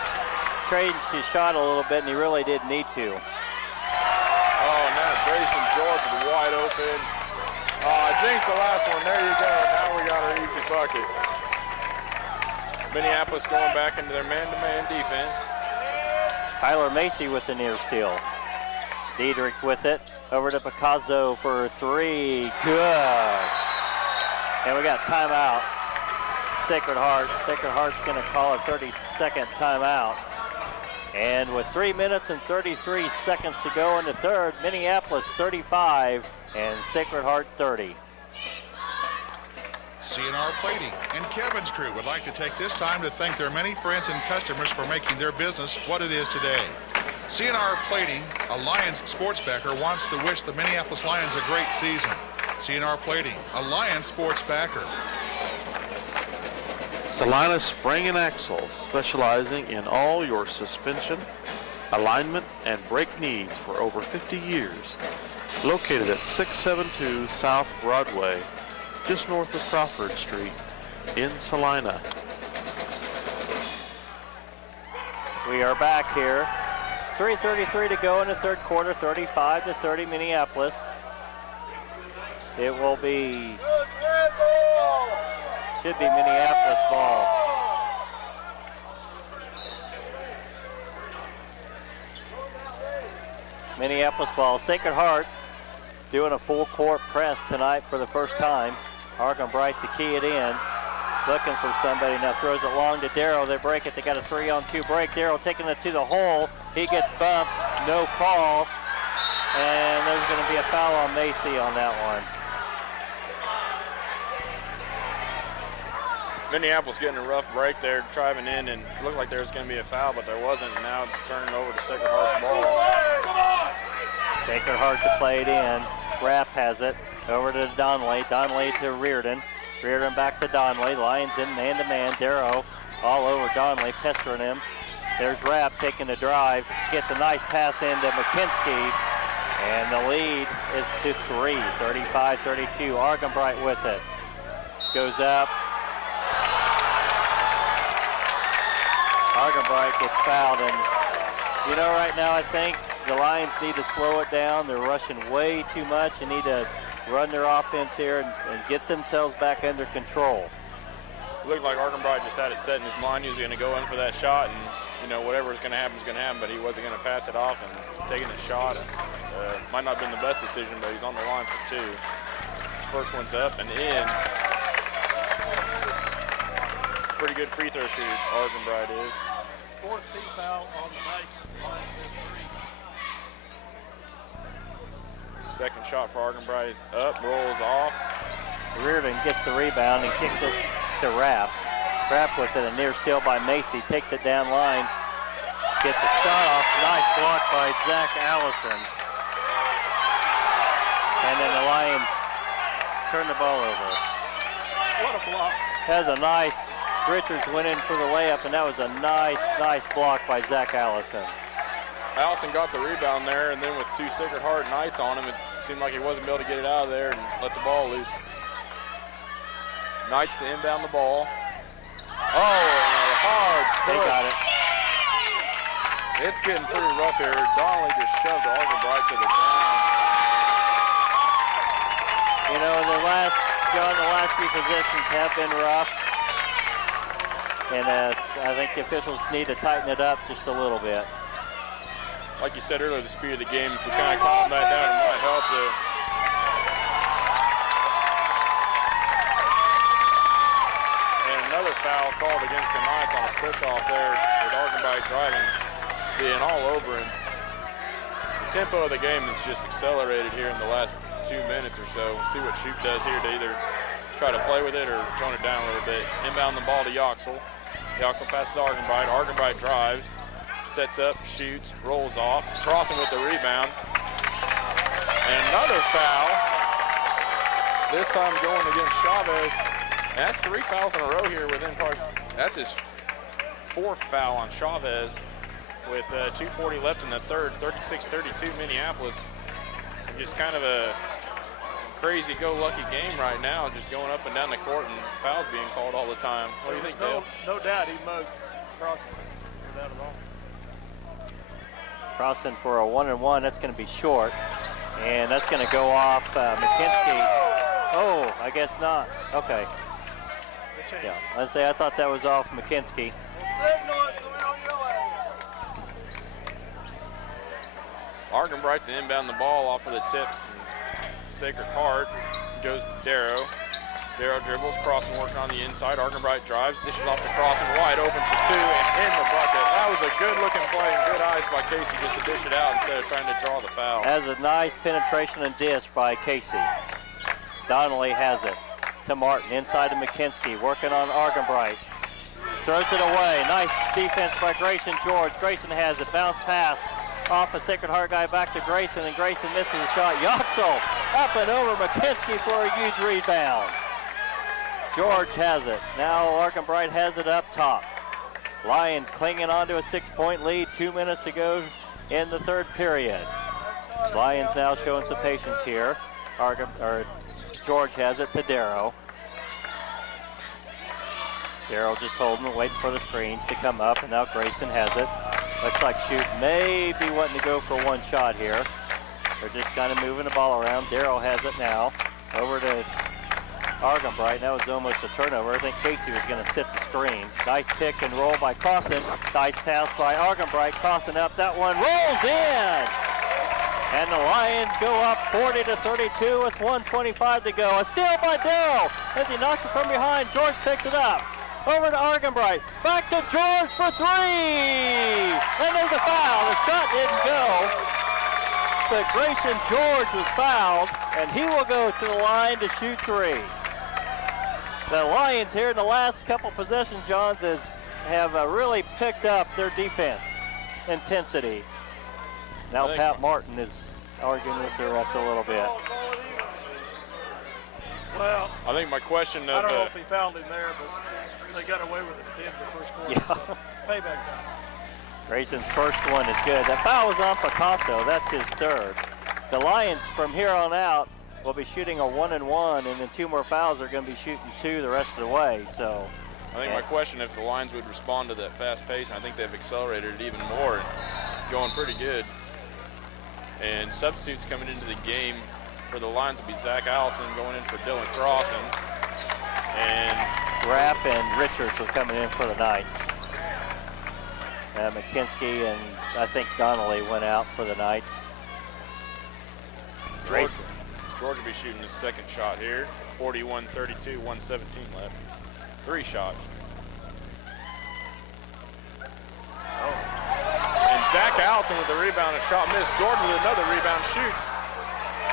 changed his shot a little bit, and he really didn't need to. Oh, now Grayson George is wide open. Jinx the last one. There you go. Now we got our easy bucket. Minneapolis going back into their man-to-man defense. Tyler Macy with the near steal. Diedrich with it. Over to Picasso for 3. Good. And we got timeout. Sacred Heart. Sacred Heart's going to call a 30-second timeout. And with 3 minutes and 33 seconds to go in the third, Minneapolis 35 and Sacred Heart 30. CNR Plating and Kevin's crew would like to take this time to thank their many friends and customers for making their business what it is today. CNR Plating, a Lions sports backer, wants to wish the Minneapolis Lions a great season. CNR Plating, a Lions sports backer. Salina Spring and Axle, specializing in all your suspension, alignment, and brake needs for over 50 years. Located at 672 South Broadway, just north of Crawford Street in Salina. We are back here. 3:33 to go in the third quarter, 35-30 Minneapolis. It will be, should be Minneapolis ball. Minneapolis ball. Sacred Heart doing a full court press tonight for the first time. Argenbright to key it in. Looking for somebody. Now throws it long to Darrow. They break it. They got a 3-on-2 break. Darrow taking it to the hole. He gets bumped. No call. And there's going to be a foul on Macy on that one. Minneapolis getting a rough break there, driving in, and it looked like there was going to be a foul, but there wasn't. Now turning over to Sacred Heart's ball. Sacred Heart to play it in. Rapp has it. Over to Donnelly. Donnelly to Reardon. Reardon back to Donnelly. Lions in man-to-man. Darrow all over Donnelly, pestering him. There's Rapp taking the drive. Gets a nice pass into McKinsky. And the lead is to 3, 35-32. Argenbright with it. Goes up. Argenbright gets fouled. And, you know, right now I think the Lions need to slow it down. They're rushing way too much and need to run their offense here and get themselves back under control. It looked like Argenbright just had it set in his mind. He was going to go in for that shot, and, you know, whatever was going to happen is going to happen, but he wasn't going to pass it off and taking a shot. Might not have been the best decision, but he's on the line for 2. His first one's up and in. Pretty good free throw shooter, Argenbright is. 4th team foul on the Knights. Lions in 3. Second shot for Argenbright is up, rolls off. Reardon gets the rebound and kicks it to Rapp. Rapp with it, a near steal by Macy. Takes it down line. Gets a shot off. Nice block by Zach Allison. And then the Lions turn the ball over. What a block. Has a nice, Richards went in for the layup, and that was a nice block by Zach Allison. Allison got the rebound there, and then with 2 Sacred Heart Knights on him, it seemed like he wasn't able to get it out of there and let the ball loose. Knights to inbound the ball. Oh, and a hard They push. got it. It's getting pretty rough here. Donnelly just shoved Argenbright to the ground. You know, the last few possessions have been rough. And I think the officials need to tighten it up just a little bit. Like you said earlier, the speed of the game, if we kind of calm that down, it might help. And another foul called against the Knights on a push-off there with Argenbright driving, being all over him. The tempo of the game has just accelerated here in the last 2 minutes or so. We'll see what Shoop does here to either try to play with it or tone it down a little bit. Inbound the ball to Yoxel. Yoxel passes to Argenbright. Argenbright drives. Sets up, shoots, rolls off. Crossing with the rebound. And another foul. This time going against Chavez. And that's 3 fouls in a row here within probably, that's his 4th foul on Chavez with 2:40 left in the third, 36-32 Minneapolis. Just kind of a crazy go-lucky game right now, just going up and down the court and fouls being called all the time. What do you think, Dale? No doubt he mugged Crossing. No doubt at all. Crossing for a 1-and-1. That's going to be short. And that's going to go off McKinsky. Oh, I guess not. Okay. Yeah, I thought that was off McKinsky. Argenbright to inbound the ball off of the tip from Sacred Heart. Goes to Darrow. Darrow dribbles, crossing, working on the inside. Argenbright drives, dishes off the crossing, wide open for two, and in the bucket. That was a good-looking play and good eyes by Casey just to dish it out instead of trying to draw the foul. That was a nice penetration and dish by Casey. Donnelly has it to Martin, inside to McKinsky, working on Argenbright. Throws it away. Nice defense by Grayson George. Grayson has it. Bounce pass off a Sacred Heart guy back to Grayson, and Grayson misses the shot. Yoxel up and over McKinsky for a huge rebound. George has it. Now Argenbright has it up top. Lions clinging on to a 6-point lead. 2 minutes to go in the third period. Lions now showing some patience here. George has it to Darrow. Darrow just holding, waiting for the screens to come up, and now Grayson has it. Looks like Shoot may be wanting to go for one shot here. They're just kind of moving the ball around. Darrow has it now. Over to Argenbright. That was almost a turnover. I think Casey was going to sit the screen. Nice pick and roll by Crossan. Nice pass by Argenbright. Crossan up. That one rolls in. And the Lions go up 40-32 with 1:25 to go. A steal by Darrow as he knocks it from behind. George picks it up. Over to Argenbright. Back to George for three. And there's a foul. The shot didn't go. But Grayson George was fouled, and he will go to the line to shoot three. The Lions here in the last couple possessions, Johns, have really picked up their defense intensity. Now Pat Martin is arguing with the refs a little bit. Well, I think my question of I don't know if he fouled him there, but they got away with it at the end of the first quarter. Yeah. So payback time. Grayson's first one is good. That foul was on Picasso. That's his third. The Lions from here on out will be shooting a 1-and-1, and then 2 more fouls are going to be shooting 2 the rest of the way. So I think my question if the Lions would respond to that fast pace, and I think they've accelerated it even more, going pretty good. And substitutes coming into the game for the Lions will be Zach Allison going in for Dylan Crossan. And Rapp and Richards are coming in for the Knights. McKinsky and I think Donnelly went out for the Knights. George will be shooting his second shot here. 41-32, 1:17 left. 3 shots. And Zach Allison with the rebound and shot missed. Jordan with another rebound, shoots.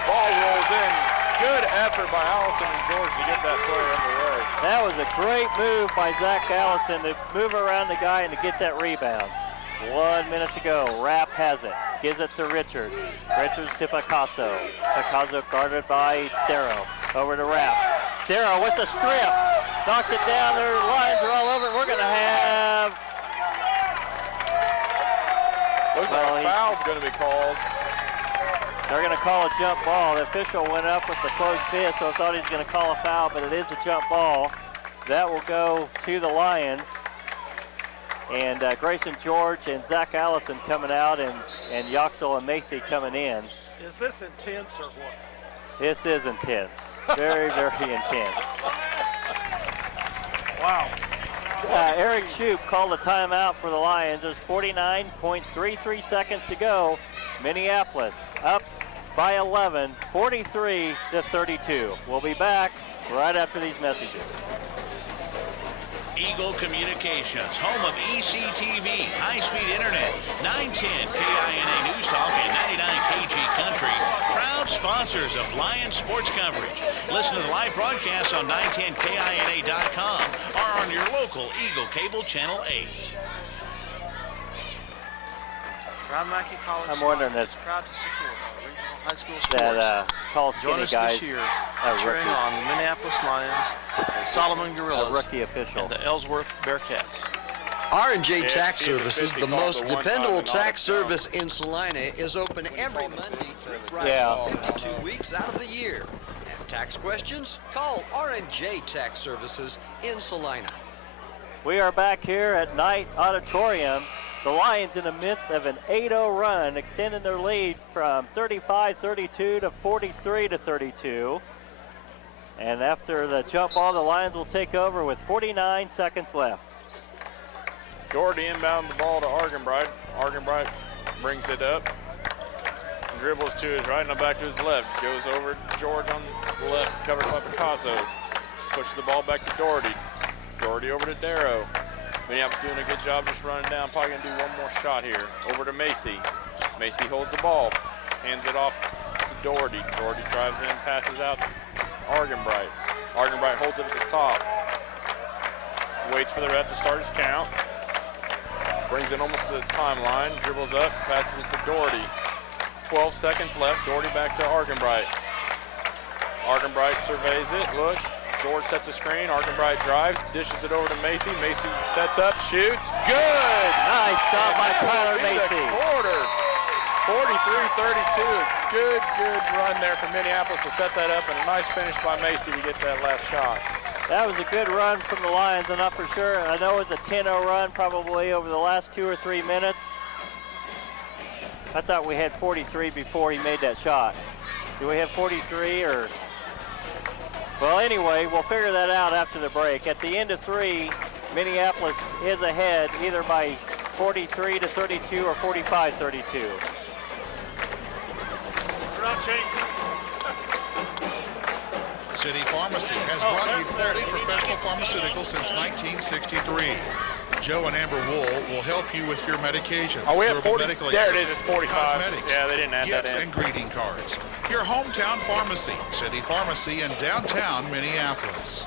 Ball rolls in. Good effort by Allison and George to get that play underway. That was a great move by Zach Allison to move around the guy and to get that rebound. 1 minute to go. Rapp has it. Gives it to Richards. Richards to Picasso. Picasso guarded by Darrow. Over to Rapp. Darrow with the strip. Knocks it down. Their lines are all over it. We're going to have... Looks like a foul's going to be called. They're going to call a jump ball. The official went up with the closed fist, so I thought he was going to call a foul, but it is a jump ball. That will go to the Lions. And Grayson George and Zach Allison coming out, and Yoxel and Macy coming in. Is this intense or what? This is intense. Very, very intense. Wow. Eric Shoup called a timeout for the Lions. There's 49.33 seconds to go. Minneapolis up by 11, 43-32. We'll be back right after these messages. Eagle Communications, home of ECTV, high-speed internet, 910 KINA News Talk and 99 KG Country, proud sponsors of Lions sports coverage. Listen to the live broadcast on 910KINA.com or on your local Eagle Cable Channel 8. I'm wondering that proud to support regional high school sports. that tall, Join skinny us guy, this year, a cheering rookie, on the Minneapolis Lions, the Solomon a Gorillas, rookie official. and the Ellsworth Bearcats. R&J Yeah, Tax Steve, Services, it's the 50 calls most at one time dependable and not tax a foul. service in Salina, is open every Monday through Friday, Yeah. 52 weeks out of the year. Have tax questions? Call R&J Tax Services in Salina. We are back here at Knight Auditorium. The Lions in the midst of an 8-0 run, extending their lead from 35-32 to 43-32. And after the jump ball, the Lions will take over with 49 seconds left. Doherty inbound the ball to Argenbright. Argenbright brings it up. dribbles to his right, now back to his left. Goes over to George on the left, covered by Picasso. Pushes the ball back to Doherty. Doherty over to Darrow. Minneapolis doing a good job just running down. Probably gonna do one more shot here. Over to Macy. Macy holds the ball, hands it off to Doherty. Doherty drives in, passes out to Argenbright. Argenbright holds it at the top. Waits for the ref to start his count. Brings it almost to the timeline. Dribbles up, passes it to Doherty. 12 seconds left. Doherty back to Argenbright. Argenbright surveys it, looks. George sets a screen. Argenbright drives, dishes it over to Macy. Macy sets up, shoots. Good! Nice shot by Tyler Macy. Quarter. 43-32. Good run there for Minneapolis to set that up, and a nice finish by Macy to get that last shot. That was a good run from the Lions. I'm not for sure. I know it was a 10-0 run probably over the last 2 or 3 minutes. I thought we had 43 before he made that shot. Do we have 43 or? Well, anyway, we'll figure that out after the break. At the end of 3, Minneapolis is ahead either by 43-32 or 45-32. We're not changing. City Pharmacy has brought you quality professional pharmaceuticals since 1963. Joe and Amber Wool will help you with your medications. Oh, we have durable 40. medical There it is. equipment, It's 45. cosmetics, Yeah, they didn't add gifts that in. and greeting cards. Your hometown pharmacy, City Pharmacy in downtown Minneapolis.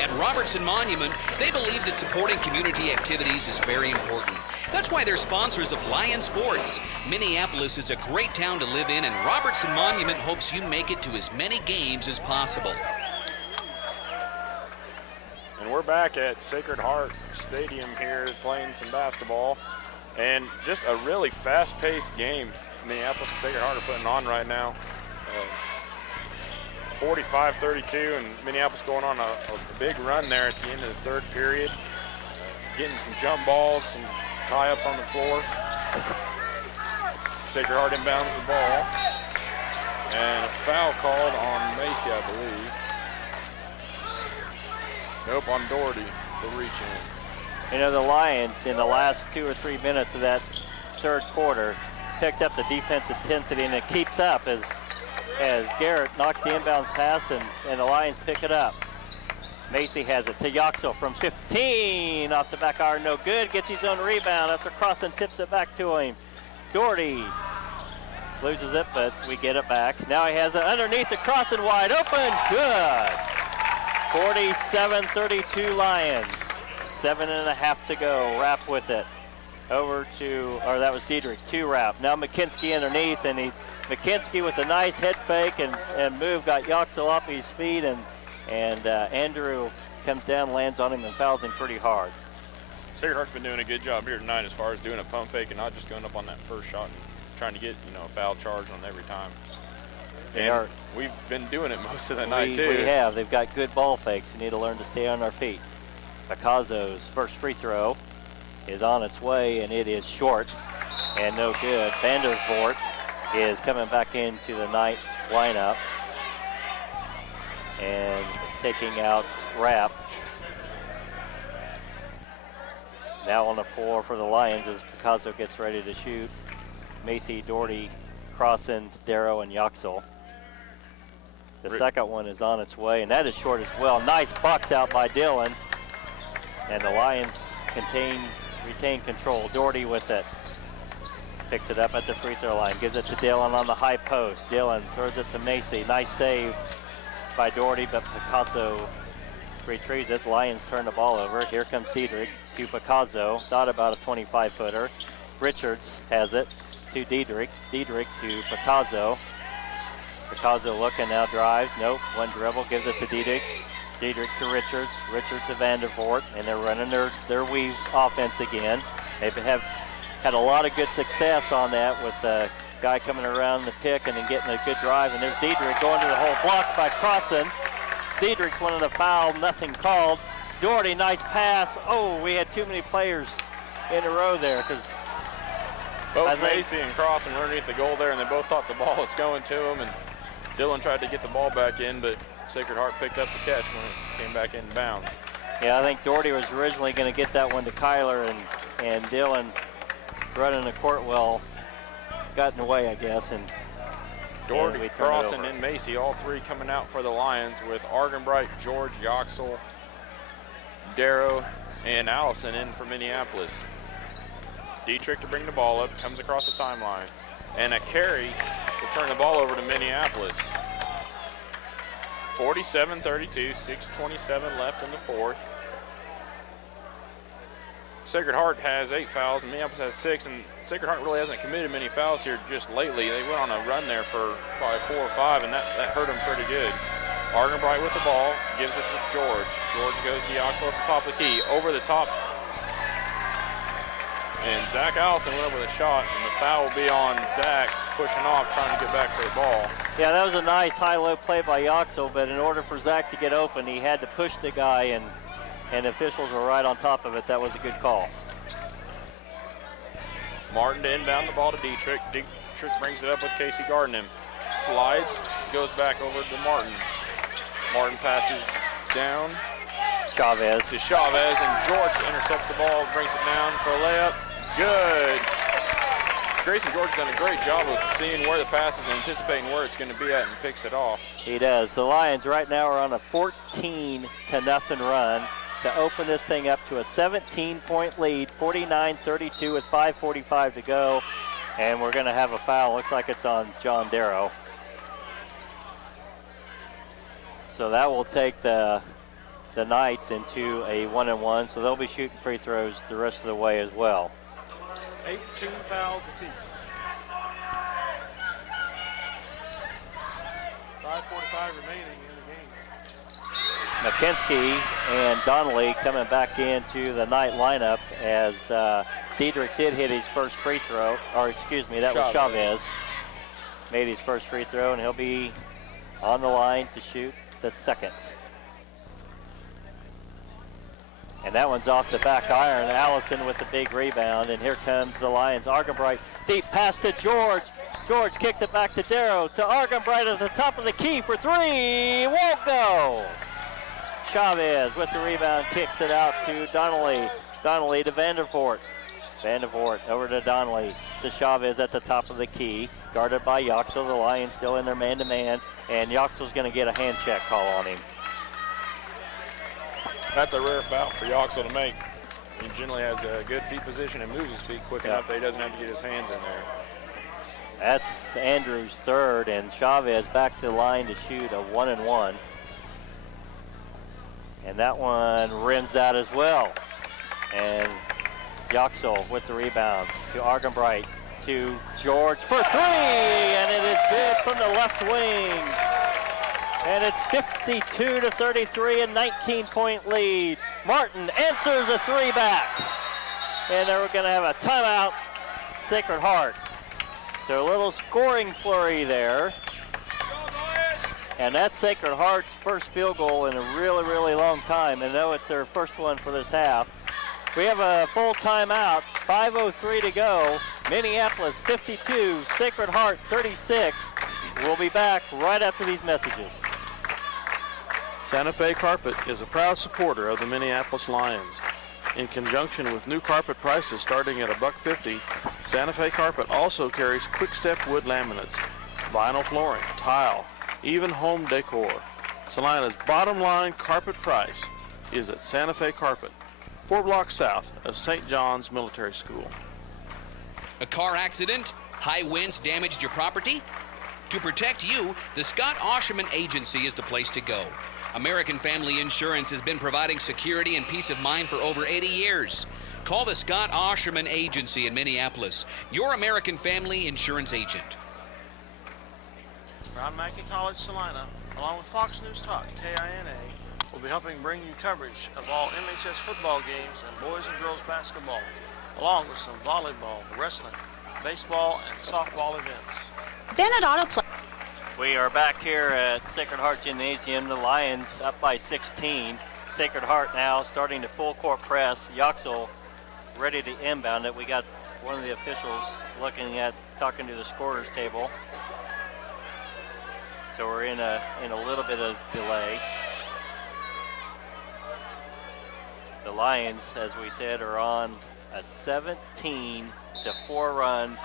At Robertson Monument, they believe that supporting community activities is very important. That's why they're sponsors of Lion Sports. Minneapolis is a great town to live in, and Robertson Monument hopes you make it to as many games as possible. And we're back at Sacred Heart Stadium here playing some basketball. And just a really fast-paced game Minneapolis and Sacred Heart are putting on right now. 45-32, and Minneapolis going on a big run there at the end of the third period. Getting some jump balls, some tie-ups on the floor. Sacred Heart inbounds the ball. And a foul called on Macy, I believe. Nope, on Doherty, the reach in. You know, the Lions in the last 2 or 3 minutes of that third quarter picked up the defensive intensity, and it keeps up as Garrett knocks the inbounds pass and the Lions pick it up. Macy has it to Yoxel from 15 off the back iron, no good. Gets his own rebound after crossing, tips it back to him. Doherty loses it, but we get it back. Now he has it underneath the crossing, wide open, good. 47-32 Lions. 7.5 to go. Rapp with it. Over to, or that was Diedrich, to Rapp. Now McKinsky underneath, and McKinsky with a nice head fake and move got Yoxel off his feet, and Andrew comes down, lands on him, and fouls him pretty hard. Sacred Heart's been doing a good job here tonight as far as doing a pump fake and not just going up on that first shot and trying to get, a foul charge on every time. And we've been doing it most of the night too. We have. They've got good ball fakes. We need to learn to stay on our feet. Picazo's first free throw is on its way, and it is short and no good. Vandervoort is coming back into the night lineup and taking out Rapp. Now on the floor for the Lions as Picasso gets ready to shoot. Macy, Doherty, crossing Darrow and Yoxel. The second one is on its way, and that is short as well. Nice box out by Dillon. And the Lions retain control. Doherty with it. Picks it up at the free throw line. Gives it to Dillon on the high post. Dillon throws it to Macy. Nice save by Doherty, but Picasso retrieves it. The Lions turn the ball over. Here comes Diedrich to Picasso. Thought about a 25-footer. Richards has it to Diedrich. Diedrich to Picasso. Picasso looking now, drives. Nope, one dribble, gives it to Diedrich. Diedrich to Richards. Richards to Vandervoort, and they're running their weave offense again. They have had a lot of good success on that with the guy coming around the pick and then getting a good drive. And there's Diedrich going to the hole, blocked by Crossan. Diedrich wanted a foul, nothing called. Doherty, nice pass. Oh, we had too many players in a row there because both Macy and Crossan were underneath the goal there, and they both thought the ball was going to them. And Dillon tried to get the ball back in, but Sacred Heart picked up the catch when it came back in bounds. Yeah, I think Doherty was originally going to get that one to Kyler, and Dillon running the court well got in the way, I guess, and Doherty, we turn it Crossan, over. and Macy, all three coming out for the Lions with Argenbright, George, Yoxel, Darrow, and Allison in for Minneapolis. Dietrich to bring the ball up, comes across the timeline. And a carry to turn the ball over to Minneapolis. 47-32, 6:27 left in the fourth. Sacred Heart has 8 fouls and Minneapolis has 6, and Sacred Heart really hasn't committed many fouls here just lately. They went on a run there for probably 4 or 5, and that hurt them pretty good. Argenbright with the ball, gives it to George. George goes to Yoxel at the top of the key, over the top. And Zach Allison went up with a shot, and the foul will be on Zach, pushing off, trying to get back for the ball. Yeah, that was a nice high-low play by Yoxel, but in order for Zach to get open, he had to push the guy, and the officials were right on top of it. That was a good call. Martin to inbound the ball to Dietrich. Dietrich brings it up with Casey guarding him. Slides, goes back over to Martin. Martin passes down Chavez. to Chavez, and George intercepts the ball, brings it down for a layup. Good. Grayson George's done a great job of seeing where the pass is and anticipating where it's going to be at and picks it off. He does. The Lions right now are on a 14-0 run to open this thing up to a 17-point lead, 49-32 with 5:45 to go. And we're going to have a foul. Looks like it's on John Darrow. So that will take the Knights into a 1-1, so they'll be shooting free throws the rest of the way as well. 18 fouls apiece. 5:45 remaining in the game. McKinsky and Donnelly coming back into the Knight lineup as Dietrich did hit his first free throw, or excuse me, that was Chavez. Made his first free throw, and he'll be on the line to shoot the second. And that one's off the back iron. Allison with the big rebound, and here comes the Lions. Argenbright, deep pass to George. George kicks it back to Darrow, to Argenbright at the top of the key for 3. Won't go. Chavez with the rebound, kicks it out to Donnelly. Donnelly to Vandervoort. Vandervoort over to Donnelly, to Chavez at the top of the key. Guarded by Yoxel. The Lions still in their man-to-man, and Yoxel's going to get a hand check call on him. That's a rare foul for Yoxel to make. He generally has a good feet position and moves his feet quick enough that he doesn't have to get his hands in there. That's Andrews' third, and Chavez back to the line to shoot a 1-1. And that one rims out as well. And Yoxel with the rebound to Argenbright, to George for 3, and it is good from the left wing. And it's 52-33, a 19-point lead. Martin answers a 3 back. And they're going to have a timeout, Sacred Heart. So a little scoring flurry there. And that's Sacred Heart's first field goal in a really, really long time. And though it's their first one for this half. We have a full timeout, 5:03 to go. Minneapolis 52, Sacred Heart 36. We'll be back right after these messages. Santa Fe Carpet is a proud supporter of the Minneapolis Lions. In conjunction with new carpet prices starting at $1.50, Santa Fe Carpet also carries Quick Step wood laminates, vinyl flooring, tile, even home decor. Salina's bottom line carpet price is at Santa Fe Carpet, 4 blocks south of St. John's Military School. A car accident? High winds damaged your property? To protect you, the Scott Osherman Agency is the place to go. American Family Insurance has been providing security and peace of mind for over 80 years. Call the Scott Osherman Agency in Minneapolis, your American Family Insurance agent. Brown Mackie College Salina, along with Fox News Talk, KINA, will be helping bring you coverage of all MHS football games and boys and girls basketball, along with some volleyball, wrestling, baseball, and softball events. Bennett Auto Play. We are back here at Sacred Heart Gymnasium. The Lions up by 16. Sacred Heart now starting to full court press. Yoxel ready to inbound it. We got one of the officials talking to the scorers table. So we're in a little bit of delay. The Lions, as we said, are on a 17-4 run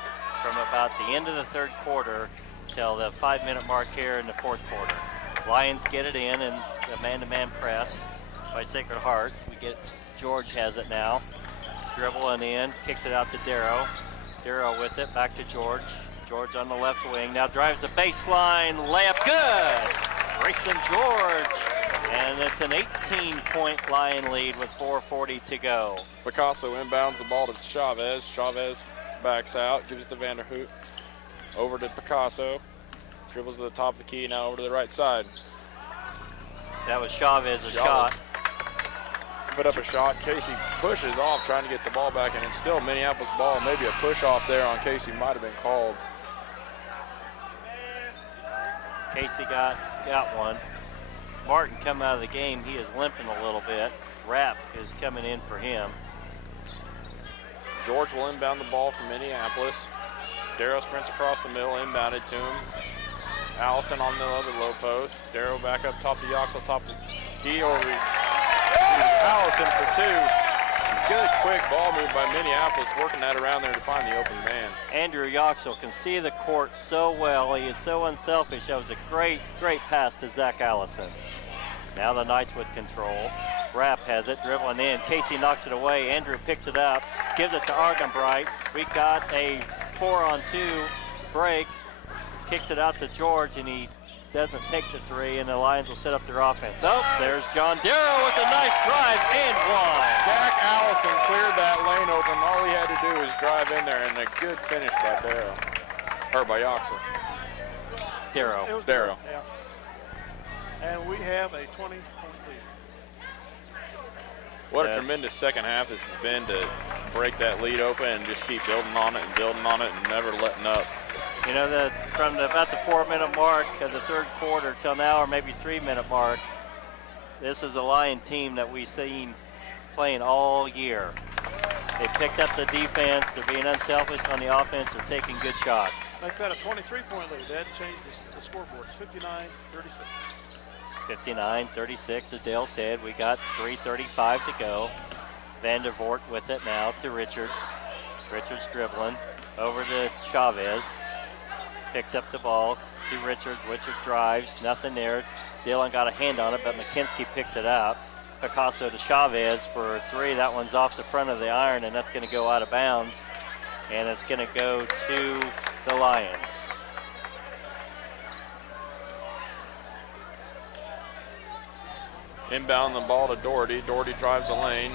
from about the end of the third quarter till the 5-minute mark here in the fourth quarter. Lions get it in and a man-to-man press by Sacred Heart. George has it now. Dribbling in, kicks it out to Darrow. Darrow with it, back to George. George on the left wing, now drives the baseline, layup good! Grayson George, and it's an 18-point Lion lead with 4:40 to go. Picasso inbounds the ball to Chavez. Chavez backs out, gives it to Vanderhoot. Over to Picasso. Dribbles to the top of the key, now over to the right side. That was Chavez's shot. Put up a shot. Casey pushes off trying to get the ball back, and it's still Minneapolis ball. Maybe a push off there on Casey might have been called. Casey got one. Martin coming out of the game. He is limping a little bit. Rapp is coming in for him. George will inbound the ball from Minneapolis. Darrow sprints across the middle, inbounded to him. Allison on the other low post. Darrow back up top to Yoxel, top of the key over Allison for two. Good quick ball move by Minneapolis, working that around there to find the open man. Andrew Yoxel can see the court so well. He is so unselfish. That was a great pass to Zach Allison. Now the Knights with control. Rapp has it, dribbling in. Casey knocks it away. Andrew picks it up, gives it to Argenbright. We got a 4-on-2 break. Kicks it out to George, and he doesn't take the three, and the Lions will set up their offense. Oh, there's John Darrow with a nice drive and one. Zach Allison cleared that lane open. All he had to do was drive in there, and a good finish by Darrow. Or by Yoxel. Darrow. It was Darrow. Yeah. And we have a 20-point lead. What a tremendous second half this has been to break that lead open and just keep building on it and never letting up. You know, from about the 4-minute mark of the third quarter till now, or maybe 3-minute mark, this is the Lion team that we've seen playing all year. They picked up the defense, they're being unselfish on the offense, they're taking good shots. Make that a 23-point lead. They had to change the scoreboard. It's 59-36. 59-36, as Dale said. We got 3:35 to go. Vandervoort with it now to Richards. Richards dribbling over to Chavez. Picks up the ball to Richards. Richards drives, nothing there. Dillon got a hand on it, but McKinsky picks it up. Picasso to Chavez for three. That one's off the front of the iron, and that's going to go out of bounds. And it's going to go to the Lions. Inbound the ball to Doherty. Doherty drives the lane.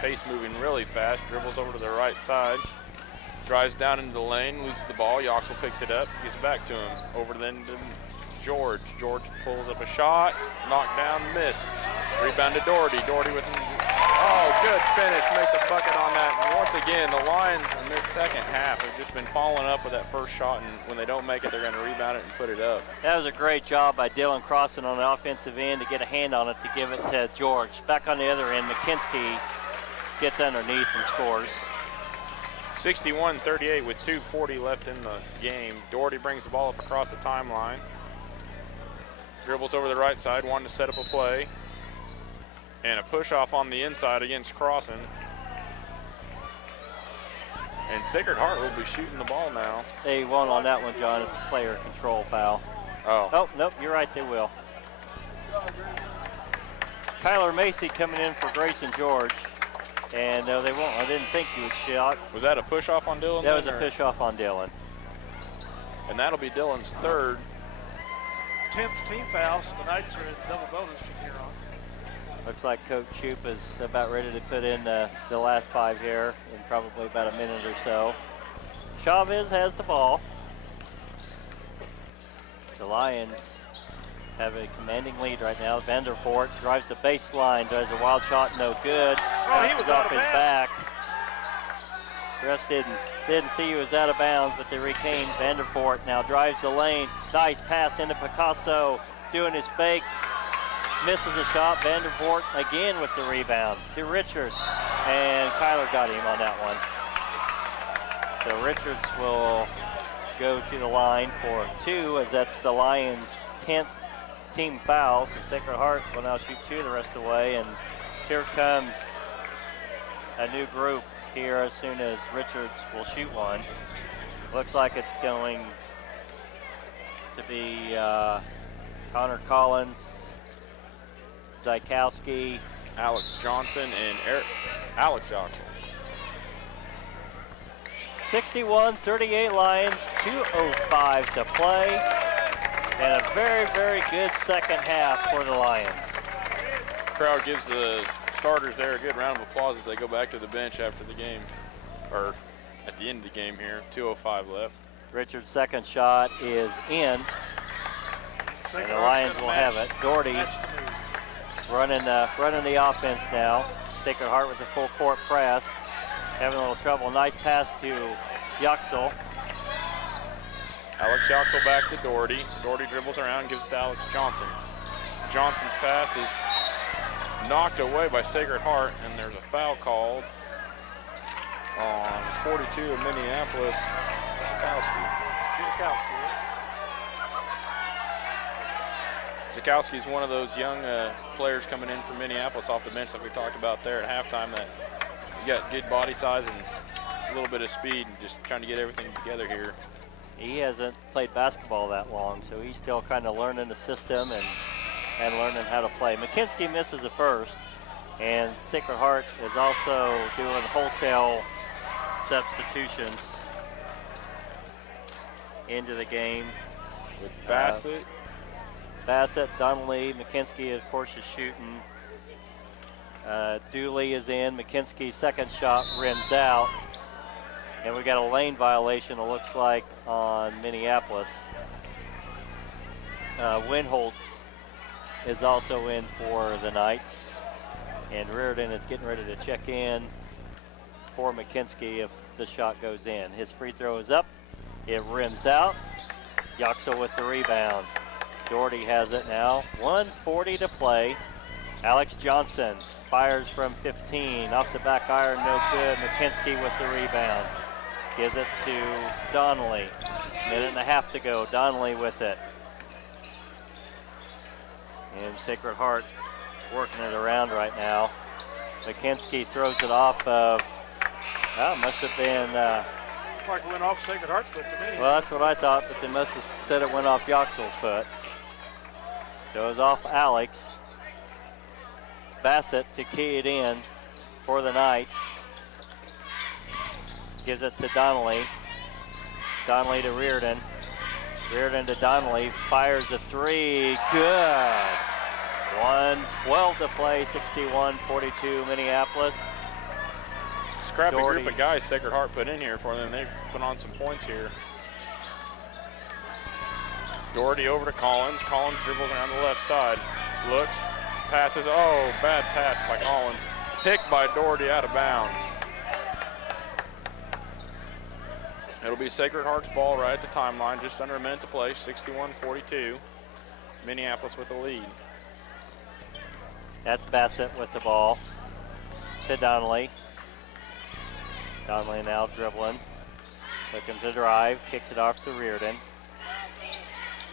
Pace moving really fast. Dribbles over to the right side. Drives down into the lane, loses the ball. Yoxel picks it up, gets back to him. Over then to George. George pulls up a shot, knocked down, miss. Rebound to Doherty. Doherty with, good finish, makes a bucket on that. And once again, the Lions in this second half have just been following up with that first shot, and when they don't make it, they're going to rebound it and put it up. That was a great job by Dylan Crossan on the offensive end to get a hand on it to give it to George. Back on the other end, McKinsky gets underneath and scores. 61-38 with 2:40 left in the game. Doherty brings the ball up across the timeline. Dribbles over the right side, wanting to set up a play. And a push off on the inside against Crossan. And Sacred Heart will be shooting the ball now. They won't on that one, John. It's a player control foul. Oh, nope, you're right, they will. Tyler Macy coming in for Grayson George. And no, they won't. I didn't think he would shot. Was that a push off on Dillon? That was a push off on Dillon. And that'll be Dillon's third. 10th team foul, so the Knights are in double bonus from here on. Looks like Coach Shoup is about ready to put in the last five here in probably about a minute or so. Chavez has the ball. The Lions have a commanding lead right now. Vandervoort drives the baseline, does a wild shot, no good. He was off out of his bounds. back. Rest didn't see he was out of bounds, but they regained. Vandervoort now drives the lane. Nice pass into Picasso, doing his fakes. Misses a shot. Vandervoort again with the rebound to Richards, and Kyler got him on that one. So Richards will go to the line for two, as that's the Lions' 10th team foul. So Sacred Heart will now shoot two the rest of the way, and here comes a new group here as soon as Richards will shoot one. Looks like it's going to be Connor Collins, Zykowski, Alex Johnson, and Alex Johnson. 61-38 Lions, 2:05 to play, and a very, very good second half for the Lions. Crowd gives the starters there a good round of applause as they go back to the bench after the game, or at the end of the game here. 2:05 left. Richard's second shot is in, and the Lions will have it. Doherty running the offense now. Sacred Heart with a full court press. Having a little trouble. Nice pass to Yuxel. Alex Yuxel back to Doherty. Doherty dribbles around, gives it to Alex Johnson. Johnson's pass is knocked away by Sacred Heart, and there's a foul called on 42 of Minneapolis, Zykowski is one of those young players coming in from Minneapolis off the bench like we talked about there at halftime, that you got good body size and a little bit of speed and just trying to get everything together here. He hasn't played basketball that long, so he's still kind of learning the system and learning how to play. McKinsky misses the first, and Sacred Heart is also doing wholesale substitutions into the game. With Bassett. Bassett, Donnelly, McKinsky, of course, is shooting. Dooley is in. McKinsky's second shot rims out. And we got a lane violation, it looks like, on Minneapolis. Winholtz is also in for the Knights. And Reardon is getting ready to check in for McKinsky if the shot goes in. His free throw is up. It rims out. Yuxel with the rebound. Doherty has it now. 1:40 to play. Alex Johnson fires from 15. Off the back iron, no good. McKinsky with the rebound. Gives it to Donnelly. Minute and a half to go. Donnelly with it. And Sacred Heart working it around right now. McKinsky throws it off of, must have been, Like it went off Sacred Heart foot to me. well, that's what I thought, but they must have said it went off Yuxel's foot. Goes off Alex. Bassett to key it in for the Knights. Gives it to Donnelly. Donnelly to Reardon. Reardon to Donnelly. Fires a three. Good. 1:12 to play. 61-42 Minneapolis. Scrappy Doherty. group of guys Sacred Heart put in here for them. They put on some points here. Doherty over to Collins. Collins dribbles around the left side. Looks. Passes. Oh, bad pass by Collins. Picked by Doherty out of bounds. It'll be Sacred Heart's ball right at the timeline. Just under a minute to play. 61-42. Minneapolis with the lead. That's Bassett with the ball to Donnelly. Donnelly now dribbling. Looking to drive. Kicks it off to Reardon.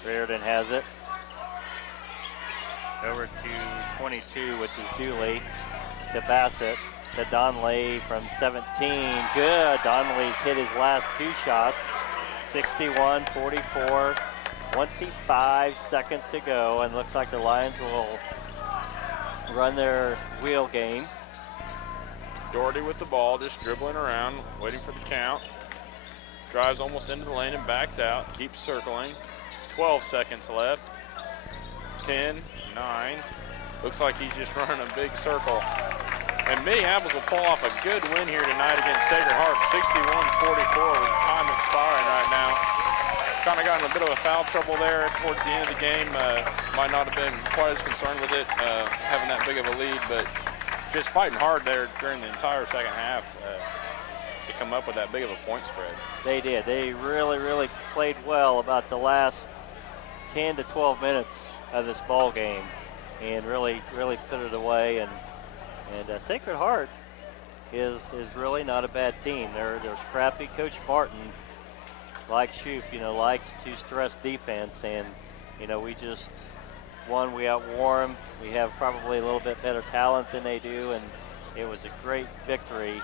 Reardon has it. Over to 22, which is Dooley. To Bassett. To Donnelly from 17. Good. Donnelly's hit his last two shots. 61-44. 25 seconds to go. And looks like the Lions will run their wheel game. Doherty with the ball, just dribbling around, waiting for the count. Drives almost into the lane and backs out. Keeps circling. 12 seconds left. 10, 9. Looks like he's just running a big circle. And Minneapolis will pull off a good win here tonight against Sacred Heart. 61-44 with time expiring right now. Kind of got in a bit of a foul trouble there towards the end of the game. Might not have been quite as concerned with it, having that big of a lead, but just fighting hard there during the entire second half to come up with that big of a point spread. They did. They really, really played well about the last 10 to 12 minutes of this ball game and really, really put it away. And Sacred Heart is really not a bad team. They're scrappy. Coach Martin, like Shoup, likes to stress defense, and we just we outwore them. We have probably a little bit better talent than they do, and it was a great victory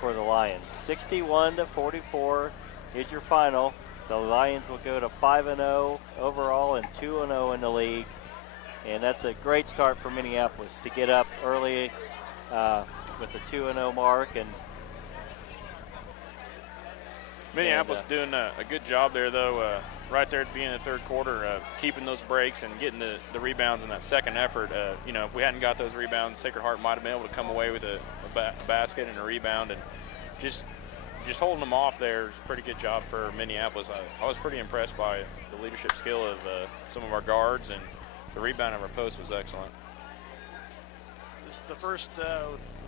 for the Lions. 61-44 is your final. The Lions will go to 5-0 overall and 2-0 in the league. And that's a great start for Minneapolis to get up early with a 2-0 mark. And Minneapolis doing a good job there, though, right there at the beginning of the third quarter, keeping those breaks and getting the rebounds in that second effort. You know, if we hadn't got those rebounds, Sacred Heart might have been able to come away with a basket and a rebound. And just holding them off there is a pretty good job for Minneapolis. I was pretty impressed by the leadership skill of some of our guards, and the rebound of our post was excellent. This is the first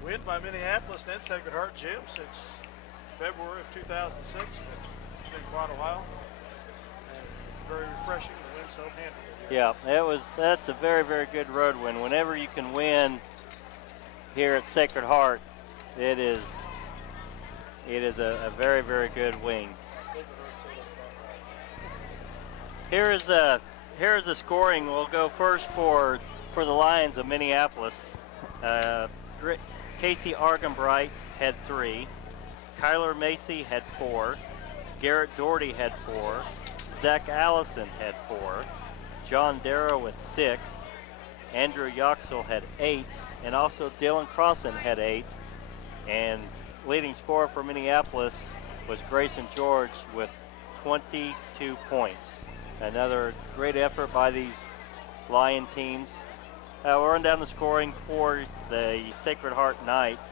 win by Minneapolis and Sacred Heart Gym since February of 2006. But it's been quite a while, and it's very refreshing to win so handily. Yeah, that's a very, very good road win. Whenever you can win here at Sacred Heart, it is a very, very good win. Here is the scoring. We'll go first for the Lions of Minneapolis. Casey Argenbright had 3. Kyler Macy had 4. Garrett Doherty had 4. Zach Allison had 4. John Darrow with 6. Andrew Yoxel had 8. And also Dylan Crossan had 8. And leading scorer for Minneapolis was Grayson George with 22 points. Another great effort by these Lion teams. We'll run down the scoring for the Sacred Heart Knights.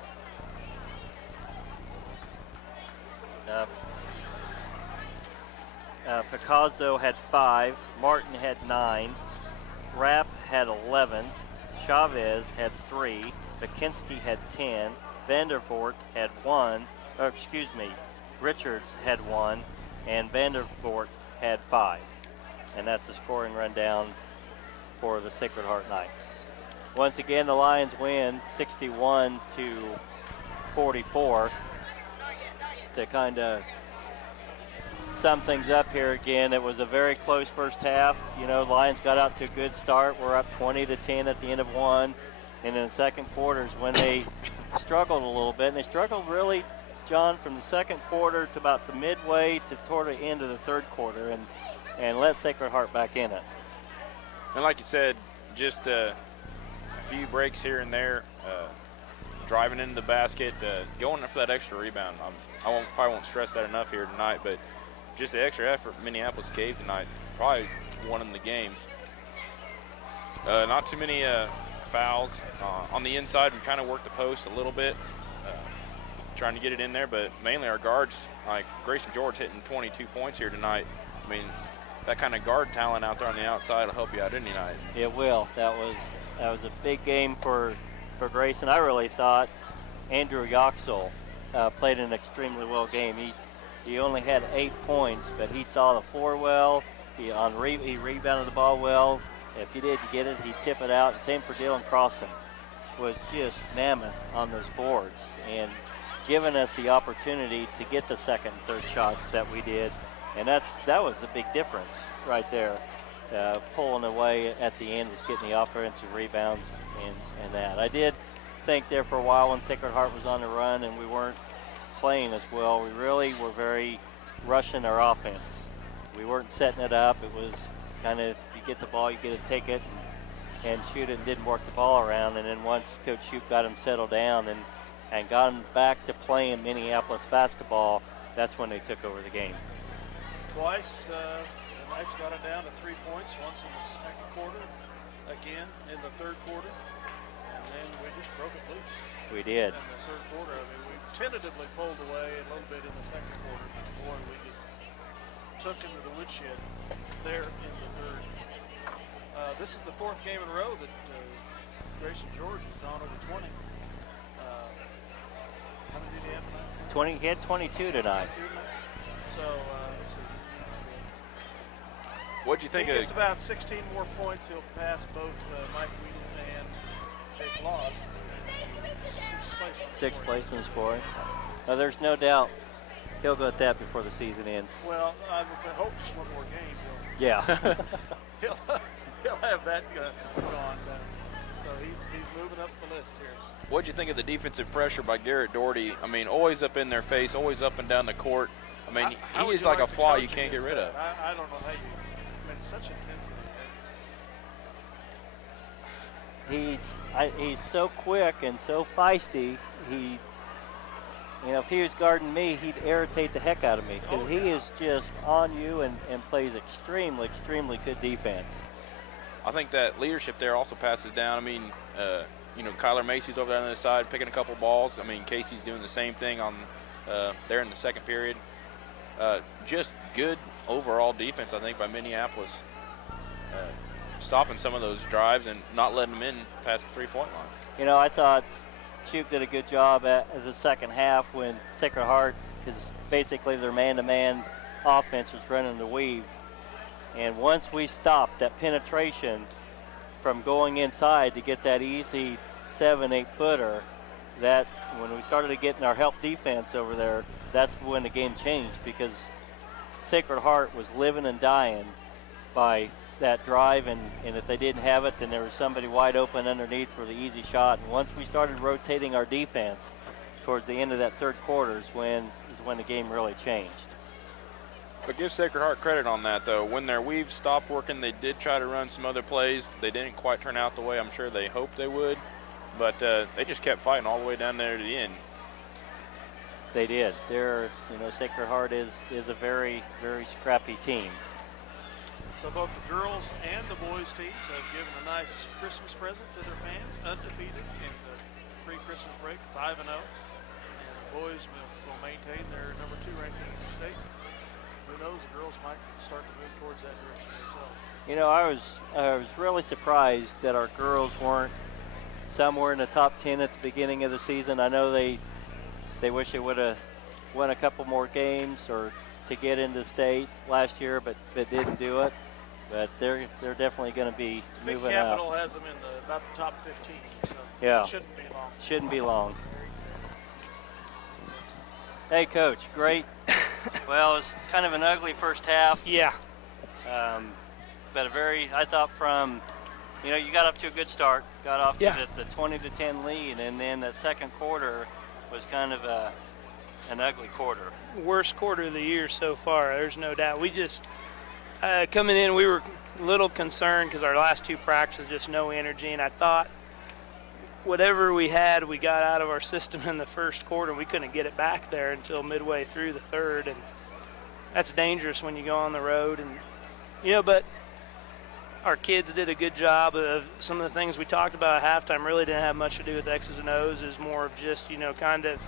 Picasso had 5. Martin had 9. Rapp had 11. Chavez had 3. McKinsky had 10. Vandervoort had 1. Richards had 1. And Vandervoort had 5. And that's the scoring rundown for the Sacred Heart Knights. Once again, the Lions win 61-44. To kind of sum things up here again, it was a very close first half. You know, Lions got out to a good start. We're up 20-10 at the end of one. And in the second quarter is when they struggled a little bit. And they struggled really, John, from the second quarter to about the midway to toward the end of the third quarter, and let Sacred Heart back in it. And like you said, just a few breaks here and there, driving into the basket, going for that extra rebound. I probably won't stress that enough here tonight, but just the extra effort Minneapolis gave tonight probably won in the game. Not too many fouls. On the inside, we kind of worked the post a little bit, trying to get it in there, but mainly our guards, like Grayson George hitting 22 points here tonight. I mean, that kind of guard talent out there on the outside will help you out any night. It will. That was a big game for Grayson. I really thought Andrew Yoxel played an extremely well game. He only had 8 points, but he saw the floor well. He rebounded the ball well. If he didn't get it, he'd tip it out. Same for Dylan Crossan. Was just mammoth on those boards and giving us the opportunity to get the second and third shots that we did. And that was a big difference right there. Pulling away at the end was getting the offensive rebounds and that. I did think there for a while when Sacred Heart was on the run and we weren't playing as well. We really were very rushing our offense. We weren't setting it up. It was kind of, you get the ball, you get to take it and shoot it, and didn't work the ball around. And then once Coach Shoup got him settled down and got him back to playing Minneapolis basketball, that's when they took over the game. Twice, the Knights got it down to 3 points, once in the second quarter, again in the third quarter, and then we just broke it loose. We did. In the third quarter, I mean, we tentatively pulled away a little bit in the second quarter, but boy, we just took into the woodshed there in the third. This is the fourth game in a row that Grayson George has gone over 20. How many did he have tonight? 20. He had 22 tonight. So, let's see. What'd you think He of? gets about 16 more points. He'll pass both Mike Wheaton and Jake Laws. Sixth place in the scoring. Now, there's no doubt he'll go at that before the season ends. Well, I hope just one more game. Yeah. he'll have that gone. So he's moving up the list here. What'd you think of the defensive pressure by Garrett Doherty? I mean, always up in their face, always up and down the court. I I mean, How would he's you like a to flaw coach you can't get against rid of. that? I don't know how you. I mean, such intensity. He's so quick and so feisty. If he was guarding me, he'd irritate the heck out of me because he is just on you and plays extremely, extremely good defense. I think that leadership there also passes down. I mean, Kyler Macy's over there on the other side picking a couple balls. I mean, Casey's doing the same thing on there in the second period. Just good overall defense, I think, by Minneapolis. Stopping some of those drives and not letting them in past the three-point line. I thought Shoop did a good job at the second half when Sacred Heart is basically their man-to-man offense was running the weave. And once we stopped that penetration from going inside to get that easy 7-8 footer, that when we started getting our help defense over there, that's when the game changed because Sacred Heart was living and dying by that drive, and if they didn't have it, then there was somebody wide open underneath for the easy shot. And once we started rotating our defense towards the end of that third quarter is when the game really changed. But give Sacred Heart credit on that, though. When their weave stopped working, they did try to run some other plays. They didn't quite turn out the way I'm sure they hoped they would, but they just kept fighting all the way down there to the end. They did. Sacred Heart is a very, very scrappy team. So both the girls and the boys teams have given a nice Christmas present to their fans, undefeated in the pre-Christmas break, 5-0. And the boys will maintain their number 2 ranking in the state. Who knows, the girls might start to move towards that direction themselves. I was really surprised that our girls weren't somewhere in the top 10 at the beginning of the season. I know they wish they would have won a couple more games or to get into state last year, but didn't do it. But they're definitely going to be moving Big Capital up. has them in about the top 15, so Yeah. it shouldn't be long. Shouldn't be long. Hey, Coach, great. Well, it was kind of an ugly first half. Yeah. But I thought you got off to a good start, got off to the 20-10 lead, and then the second quarter was kind of an ugly quarter. Worst quarter of the year so far, there's no doubt. We just, coming in, we were a little concerned because our last 2 practices, just no energy, and I thought whatever we had, we got out of our system in the first quarter, and we couldn't get it back there until midway through the third, and that's dangerous when you go on the road. And but our kids did a good job of some of the things we talked about at halftime. Really didn't have much to do with X's and O's. It was more of just kind of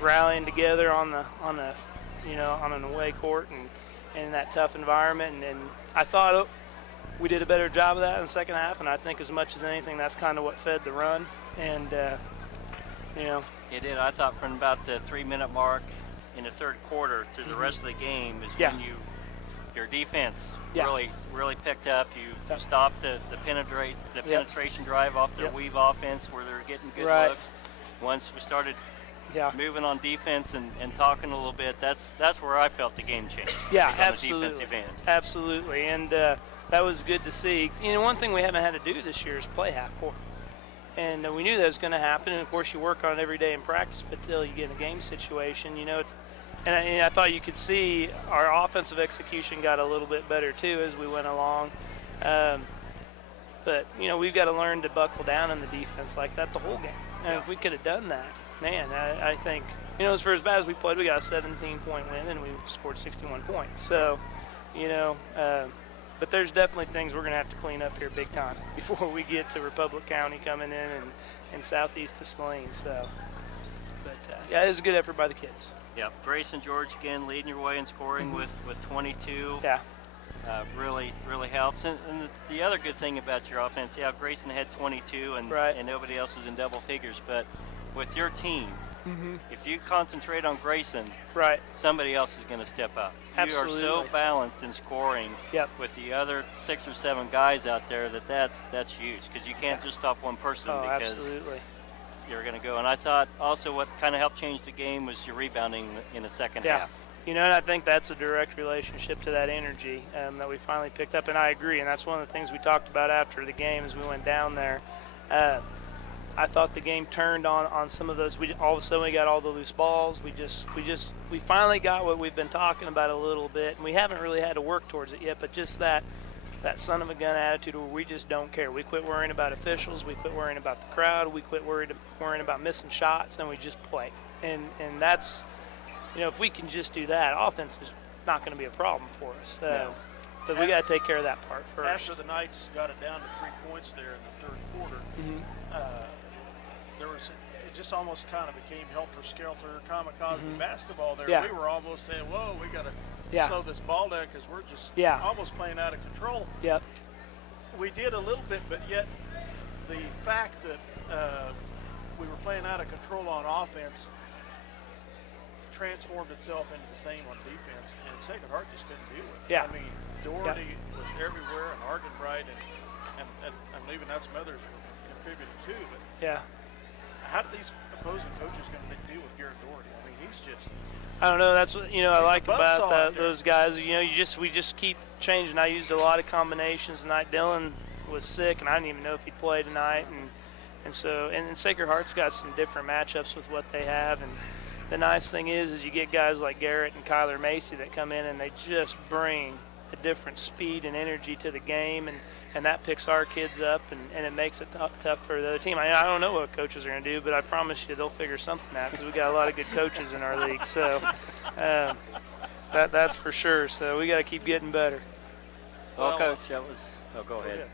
rallying together on an away court and in that tough environment. And I thought we did a better job of that in the second half. And I think as much as anything, that's kind of what fed the run. And It did. I thought from about the 3-minute mark in the third quarter to the rest of the game is when your defense really picked up. You stopped the penetration drive off their weave offense where they're getting good looks. Once we started moving on defense and talking a little bit, that's where I felt the game change. Yeah, on absolutely. the defensive end. Absolutely. And that was good to see. One thing we haven't had to do this year is play half court. And we knew that was going to happen. And, of course, you work on it every day in practice, but until you get in a game situation, and I thought you could see our offensive execution got a little bit better, too, as we went along. But, we've got to learn to buckle down in the defense like that the whole game. And if we could have done that, man, I think, for as bad as we played, we got a 17-point win, and we scored 61 points. So, but there's definitely things we're going to have to clean up here big time before we get to Republic County coming in and southeast to Saline. So, but, it was a good effort by the kids. Yeah, Grayson George again leading your way in scoring with 22. Yeah. Really helps. And the other good thing about your offense, Grayson had 22 and nobody else is in double figures. But with your team, if you concentrate on Grayson, somebody else is going to step up. Absolutely. You are so balanced in scoring with the other 6 or 7 guys out there that's huge because you can't just stop one person because absolutely. You're going to go. And I thought also what kind of helped change the game was your rebounding in the second half. And I think that's a direct relationship to that energy that we finally picked up, and I agree. And that's one of the things we talked about after the game as we went down there. I thought the game turned on some of those. All of a sudden we got all the loose balls. We finally got what we've been talking about a little bit, and we haven't really had to work towards it yet. But just that son of a gun attitude where we just don't care. We quit worrying about officials. We quit worrying about the crowd. We quit worrying about missing shots, and we just play. And that's, if we can just do that, offense is not going to be a problem for us. But we got to take care of that part first. After the Knights got it down to 3 points there in the third quarter, it just almost kind of became helter-skelter, kamikaze basketball there. Yeah. We were almost saying, whoa, we got to slow this ball down because we're just almost playing out of control. Yep. We did a little bit, but yet the fact that we were playing out of control on offense transformed itself into the same on defense, and Sacred Heart just couldn't deal with it. Yeah. I mean, Doherty was everywhere, and Argenbright, and I'm leaving that some others contributed too. But how do these opposing coaches going to deal with Garrett Doherty? I mean, he's just. I don't know. That's what I like about those guys. We just keep changing. I used a lot of combinations tonight. Dylan was sick, and I didn't even know if he'd play tonight, and so Sacred Heart's got some different matchups with what they have, and the nice thing is you get guys like Garrett and Kyler Macy that come in and they just bring a different speed and energy to the game, and that picks our kids up, and it makes it tough for the other team. I don't know what coaches are going to do, but I promise you they'll figure something out because we got a lot of good coaches in our league. So that's for sure. So we got to keep getting better. Well, Coach, that was. Oh, go ahead.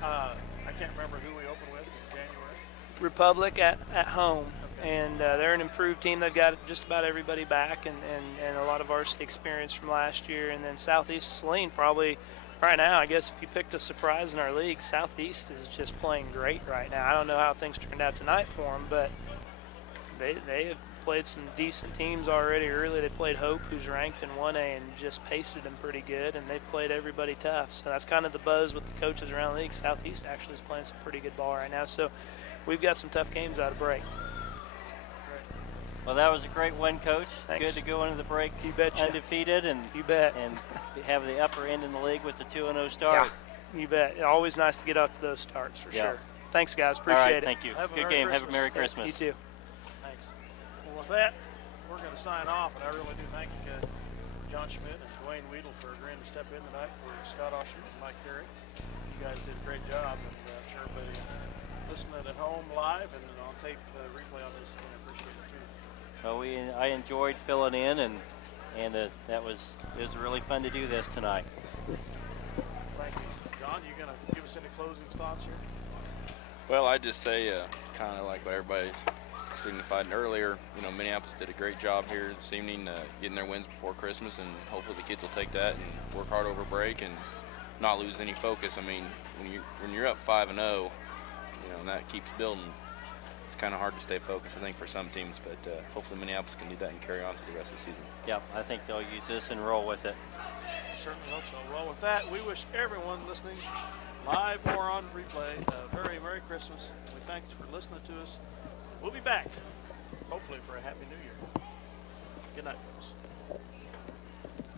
I can't remember who we opened with in January. Republic at home. And they're an improved team. They've got just about everybody back and a lot of varsity experience from last year. And then Southeast Saline probably right now, I guess if you picked a surprise in our league, Southeast is just playing great right now. I don't know how things turned out tonight for them, but they have played some decent teams already early. They played Hope, who's ranked in 1A, and just pasted them pretty good. And they've played everybody tough. So that's kind of the buzz with the coaches around the league. Southeast actually is playing some pretty good ball right now. So we've got some tough games out of break. Well, that was a great win, Coach. Thanks. Good to go into the break undefeated and have the upper end in the league with the 2-0 start. Yeah, you bet. Always nice to get off to those starts for sure. Thanks, guys. Appreciate it. Thank you. Good game. Have a Merry Christmas. You too. Thanks. Well, with that, we're going to sign off, and I really do thank John Schmidt and Dwayne Weedle for agreeing to step in tonight for Scott Osher and Mike Carey. You guys did a great job, and I'm sure everybody listening at home live and on tape replay on this, I appreciate it too. Well, I enjoyed filling in, and it was really fun to do this tonight. Thank you. John, you going to give us any closing thoughts here? Well, I'd just say, kind of like what everybody signified earlier, Minneapolis did a great job here this evening, getting their wins before Christmas, and hopefully the kids will take that and work hard over break and not lose any focus. I mean, when you're up 5-0, and that keeps building, it's kind of hard to stay focused, I think, for some teams, but hopefully Minneapolis can do that and carry on through the rest of the season. Yep, I think they'll use this and roll with it. I certainly hope so. Well, with that, we wish everyone listening, live or on replay, a very Merry Christmas. We thank you for listening to us. We'll be back, hopefully, for a Happy New Year. Good night, folks.